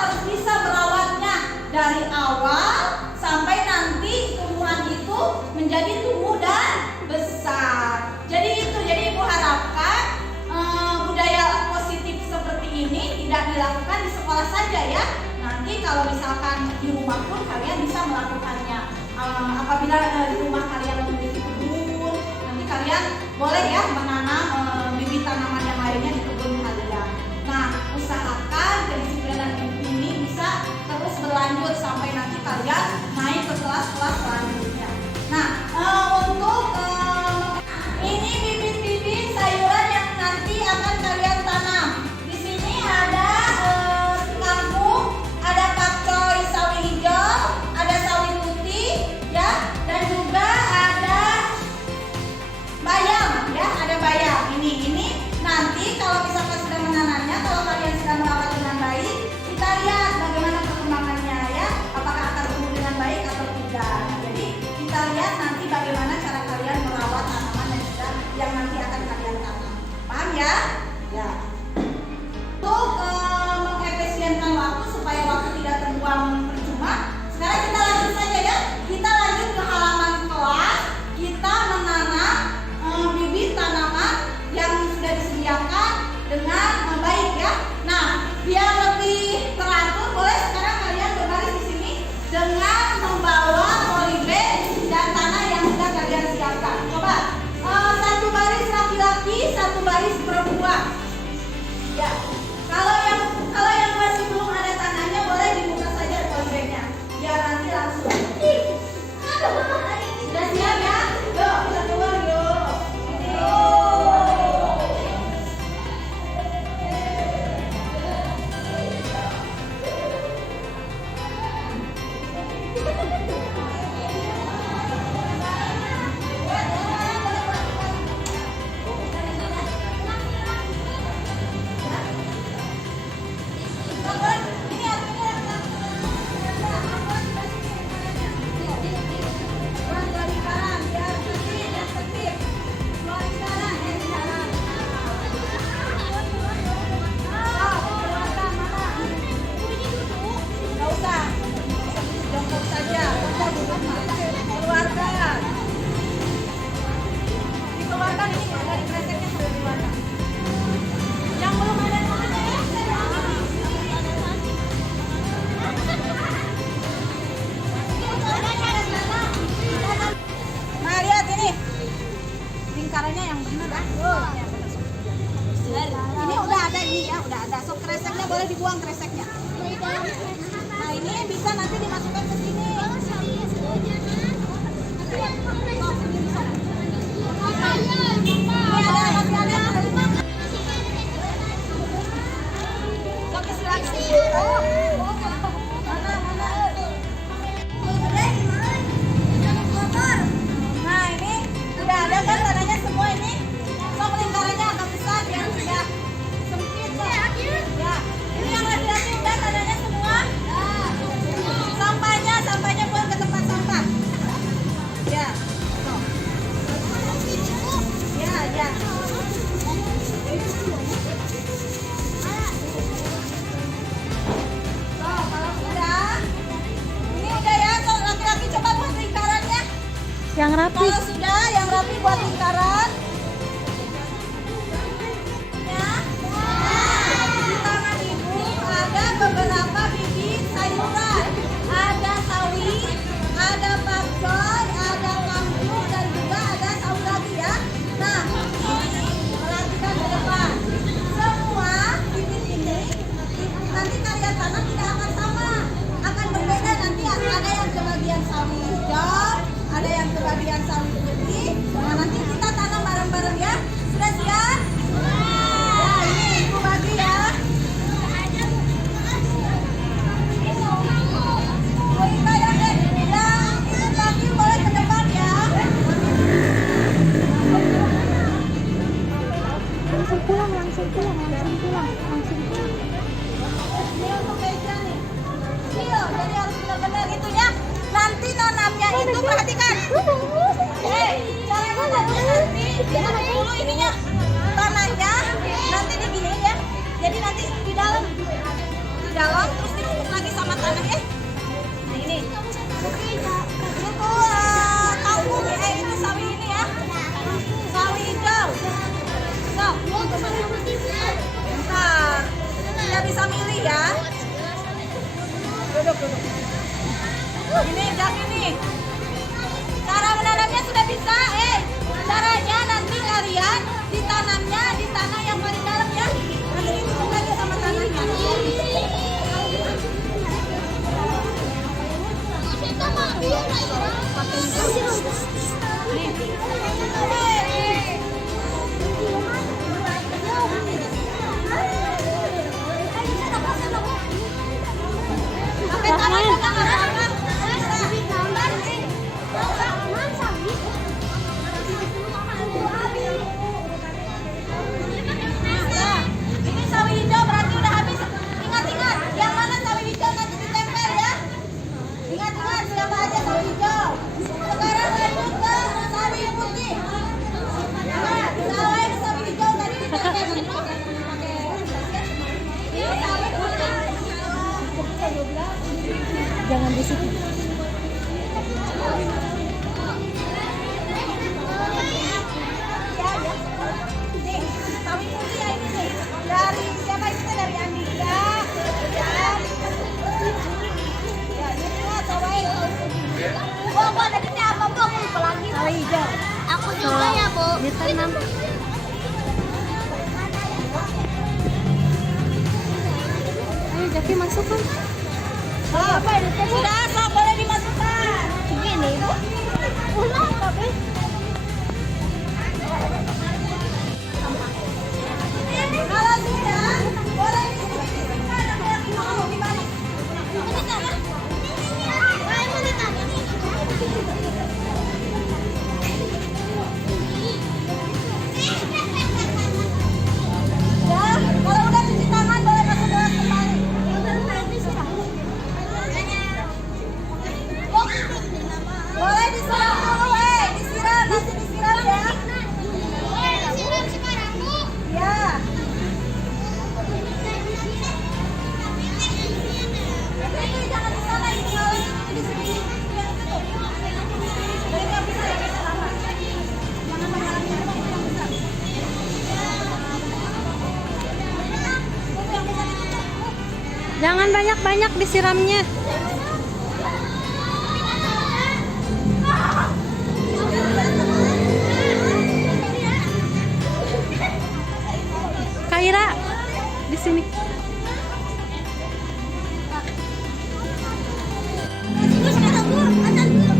harus bisa merawatnya dari awal sampai nanti tumbuhan itu menjadi tumbuh dan besar. Jadi Ibu harapkan budaya positif seperti ini tidak dilakukan di sekolah saja ya. Nanti kalau misalkan di rumah pun kalian bisa melakukannya. Apabila di rumah kalian memiliki kebun, nanti kalian boleh ya menanam bibit tanaman yang lainnya di kebun kalian. Nah, usahakan kedisiplinan ini bisa terus berlanjut sampai nanti kalian naik ke kelas-kelas selanjutnya. Nah, untuk ini bibit-bibit sayuran yang nanti akan kalian tanam. Di sini ada kangkung, ada pakcoy sawi hijau, ada sawi putih, ya, dan juga ada bayam, ya, ada bayam. Ini nanti kalau misalkan sudah menanamnya, kalau kalian sudah merawat dengan baik, kita lihat bagaimana perkembangannya ya, apakah akan tumbuh dengan baik atau tidak. Jadi kita lihat nanti bagaimana cara kalian merawat tanaman yang nanti akan kalian tanam. Paham ya? Ya. Untuk mengefisienkan waktu supaya waktu tidak terbuang percuma, sekarang kita lanjut saja ya. Kita lanjut ke halaman kelas. Kita menanam bibit tanaman yang sudah disediakan dengan baik ya. Nah, biar lebih teratur, boleh sekarang kalian berbaris di sini dengan membawa polybag dan tanah yang sudah kalian siapkan. Coba satu baris laki-laki, satu baris perempuan. Ya. Kalau yang masih belum ada tanahnya boleh dibuka saja polybagnya. Biar nanti langsung. Sudah siap ya? Yuk, kita keluar yuk. Lingkarannya yang benar ya. Ini udah ada ini ya, udah ada. So kreseknya boleh dibuang kreseknya. Nah ini bisa nanti dimasukkan ke sini. Ini ada masih ada. Oke silakan. Nah ini udah ada kan tanahnya semua ini. Sok lingkarannya agak besar ya, sudah sempit kok. Ya, ini yang laki-laki udah tanahnya semua. Sampahnya buang ke tempat sampah. Ya. Ya. Kalau sudah, ini udah ya. So, laki-laki coba buat lingkarannya. Yang rapi. Kalau sudah, yang rapi buat lingkaran. Ya. Di tangan ibu ada beberapa bibit sayuran. Ada sawi, ada pakcoy, ada kangkung, dan juga ada sawi lagi ya. Nah, ini perhatikan ke depan. Semua bibit ini nanti kalian tanam tidak akan sama, akan berbeda. Nanti ada yang kebagian sawi hijau, ada yang kebagian sawi putih. Nah nanti kita tanam bareng-bareng ya. Sudah siap? Ya ini ibu bagi ya. Kita yang ibu bagi boleh ke depan ya. Langsung pulang. Ini untuk meja nih. Kecil, jadi harus benar-benar itu ya. Nanti nanamnya itu perhatikan. Cara nanamnya nanti diambil dulu ininya tanahnya, nanti diginiin ya. Jadi nanti di dalam dalam terus ditutup lagi sama tanah ya. Nah ini. Itu kangkung itu sawi ini ya. Sawi hijau. So, bentar. Tidak bisa milih ya. Duduk. Ini udah ini. Cara menanamnya sudah bisa. Caranya nanti kalian ditanamnya di tanah yang paling dalam ya. Nanti ditutup lagi sama tanahnya. Pakai tangan juga nggak apa-apa. Ini sawi hijau berarti udah habis. Ingat-ingat, yang mana sawi hijau nanti ditempel ya. Ingat-ingat siapa aja sawi hijau. Sekarang lanjut ke sawi putih. Nah, sawi hijau tadi ditempel. Ini sawi putih. Jangan di situ. Nih, sawi putih ya ini nih. Dari siapa itu dari Andika. Ya, ini lah sawi putih. Bu, tadi ini apa Bu? Aku lupa lagi. Sawi hijau. Aku juga ya, Bu. Ditanam. Ayo Jaki masukkan. Sudah, so boleh dimasukkan. Gini. Ulang tapi. Kalau sudah, boleh disimpan atau yang mau dibalik. Ya, kalau udah cuci tangan boleh masuk kelas kembali. Boleh disiram dulu, disiram, masih disiram ya. Disiram sekarang, Bu. Ya. Ini jangan di sana, ini kalau di sini. Yang itu. Ini nggak bisa ya, bisa lama. Mana makanannya itu yang besar. Yang bisa ditutup. Jangan banyak-banyak disiramnya. Kaira di sini. Sebelah sana juga.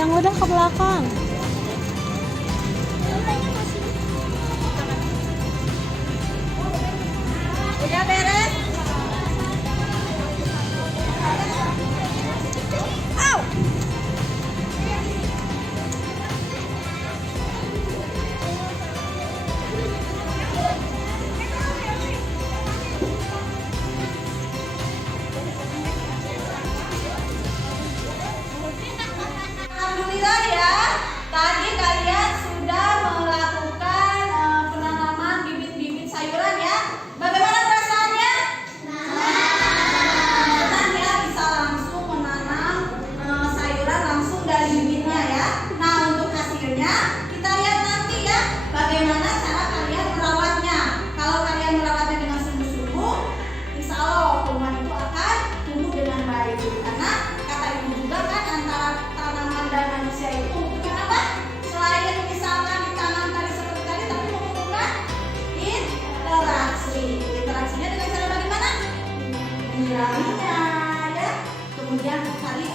Yang udah ke belakang. Udah beres? Au! Alhamdulillah ya, tadi kalian sudah melakukan penanaman bibit-bibit sayuran ya. Bagaimana perasaannya? Senang ya, bisa langsung menanam sayuran langsung dari bibitnya ya. Nah, untuk hasilnya kita lihat nanti ya, bagaimana cara kalian merawatnya. Kalau kalian merawatnya dengan sungguh-sungguh, insya Allah tumbuhan itu akan tumbuh dengan baik. Karena kata ibu juga kan antara tanaman dan manusia itu membutuhkan apa? Selain misalkan ditanam tadi seperti tadi, tapi membutuhkan interaksi. Interaksinya dengan cara bagaimana? Menyiraminya ya. Kemudian cari